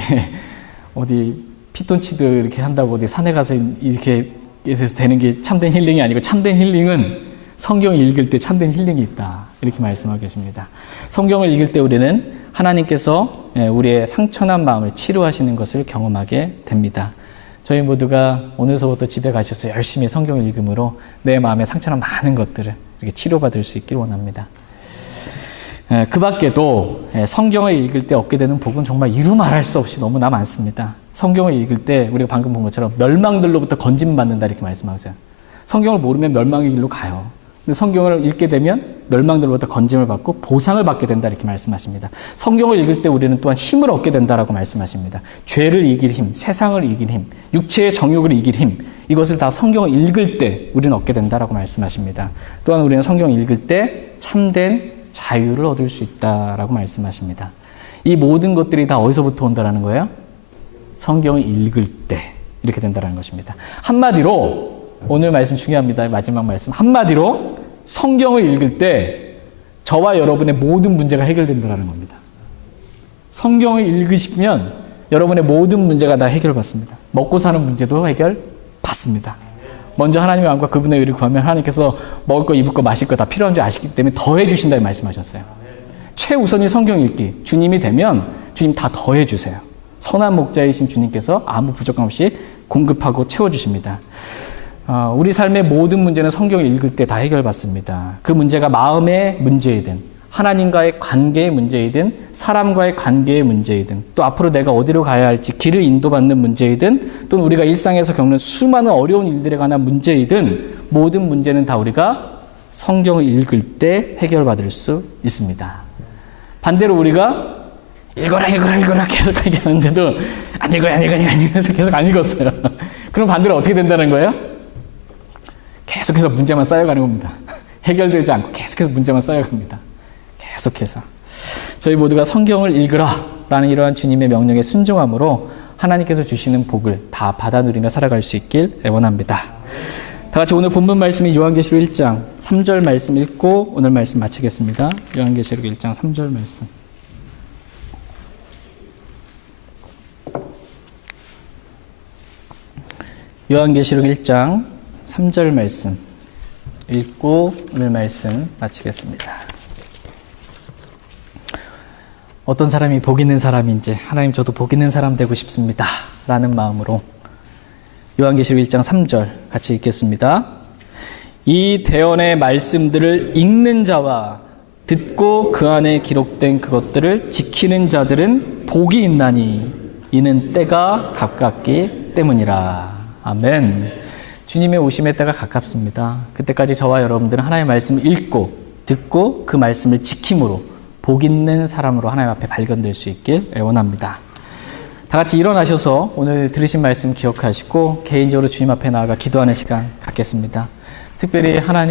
어디 피톤치드 이렇게 한다고 어디 산에 가서 이렇게 해서 되는 게 참된 힐링이 아니고 참된 힐링은 성경을 읽을 때 참된 힐링이 있다. 이렇게 말씀하고 계십니다. 성경을 읽을 때 우리는 하나님께서 우리의 상처난 마음을 치료하시는 것을 경험하게 됩니다. 저희 모두가 오늘서부터 집에 가셔서 열심히 성경을 읽음으로 내 마음에 상처난 많은 것들을 이렇게 치료받을 수 있길 원합니다. 그 밖에도 성경을 읽을 때 얻게 되는 복은 정말 이루 말할 수 없이 너무나 많습니다. 성경을 읽을 때 우리가 방금 본 것처럼 멸망들로부터 건짐받는다 이렇게 말씀하세요. 성경을 모르면 멸망의 길로 가요. 근데 성경을 읽게 되면 멸망들로부터 건짐을 받고 보상을 받게 된다 이렇게 말씀하십니다. 성경을 읽을 때 우리는 또한 힘을 얻게 된다라고 말씀하십니다. 죄를 이길 힘, 세상을 이길 힘, 육체의 정욕을 이길 힘, 이것을 다 성경을 읽을 때 우리는 얻게 된다라고 말씀하십니다. 또한 우리는 성경을 읽을 때 참된 자유를 얻을 수 있다라고 말씀하십니다. 이 모든 것들이 다 어디서부터 온다라는 거예요? 성경을 읽을 때 이렇게 된다는 것입니다. 한마디로 오늘 말씀 중요합니다. 마지막 말씀. 한마디로 성경을 읽을 때 저와 여러분의 모든 문제가 해결된다는 겁니다. 성경을 읽으시면 여러분의 모든 문제가 다 해결받습니다. 먹고 사는 문제도 해결받습니다. 먼저 하나님의 마음과 그분의 의를 구하면 하나님께서 먹을 거, 입을 거, 마실 거 다 필요한 줄 아시기 때문에 더해 주신다고 말씀하셨어요. 최우선이 성경 읽기. 주님이 되면 주님 다 더해 주세요. 선한 목자이신 주님께서 아무 부족함 없이 공급하고 채워주십니다. 우리 삶의 모든 문제는 성경을 읽을 때 다 해결받습니다. 그 문제가 마음의 문제이든 하나님과의 관계의 문제이든 사람과의 관계의 문제이든 또 앞으로 내가 어디로 가야 할지 길을 인도받는 문제이든 또는 우리가 일상에서 겪는 수많은 어려운 일들에 관한 문제이든 모든 문제는 다 우리가 성경을 읽을 때 해결받을 수 있습니다. 반대로 우리가 읽어라 계속 얘기하는데도 안 읽어요 계속 안 읽었어요. 그럼 반대로 어떻게 된다는 거예요? 계속해서 문제만 쌓여가는 겁니다. 해결되지 않고 계속해서 문제만 쌓여갑니다. 계속해서 저희 모두가 성경을 읽으라 라는 이러한 주님의 명령에 순종함으로 하나님께서 주시는 복을 다 받아 누리며 살아갈 수 있길 원합니다. 다 같이 오늘 본문 말씀이 요한계시록 1장 3절 말씀 읽고 오늘 말씀 마치겠습니다. 요한계시록 1장 3절 말씀. 요한계시록 1장 3절 말씀 읽고 오늘 말씀 마치겠습니다. 어떤 사람이 복 있는 사람인지 하나님 저도 복 있는 사람 되고 싶습니다 라는 마음으로 요한계시록 1장 3절 같이 읽겠습니다. 이 대언의 말씀들을 읽는 자와 듣고 그 안에 기록된 그것들을 지키는 자들은 복이 있나니 이는 때가 가깝기 때문이라. 아멘. 주님의 오심의 때가 가깝습니다. 그때까지 저와 여러분들은 하나님의 말씀을 읽고 듣고 그 말씀을 지킴으로 복 있는 사람으로 하나님 앞에 발견될 수 있길 원합니다. 다 같이 일어나셔서 오늘 들으신 말씀 기억하시고 개인적으로 주님 앞에 나아가 기도하는 시간 갖겠습니다. 특별히 하나님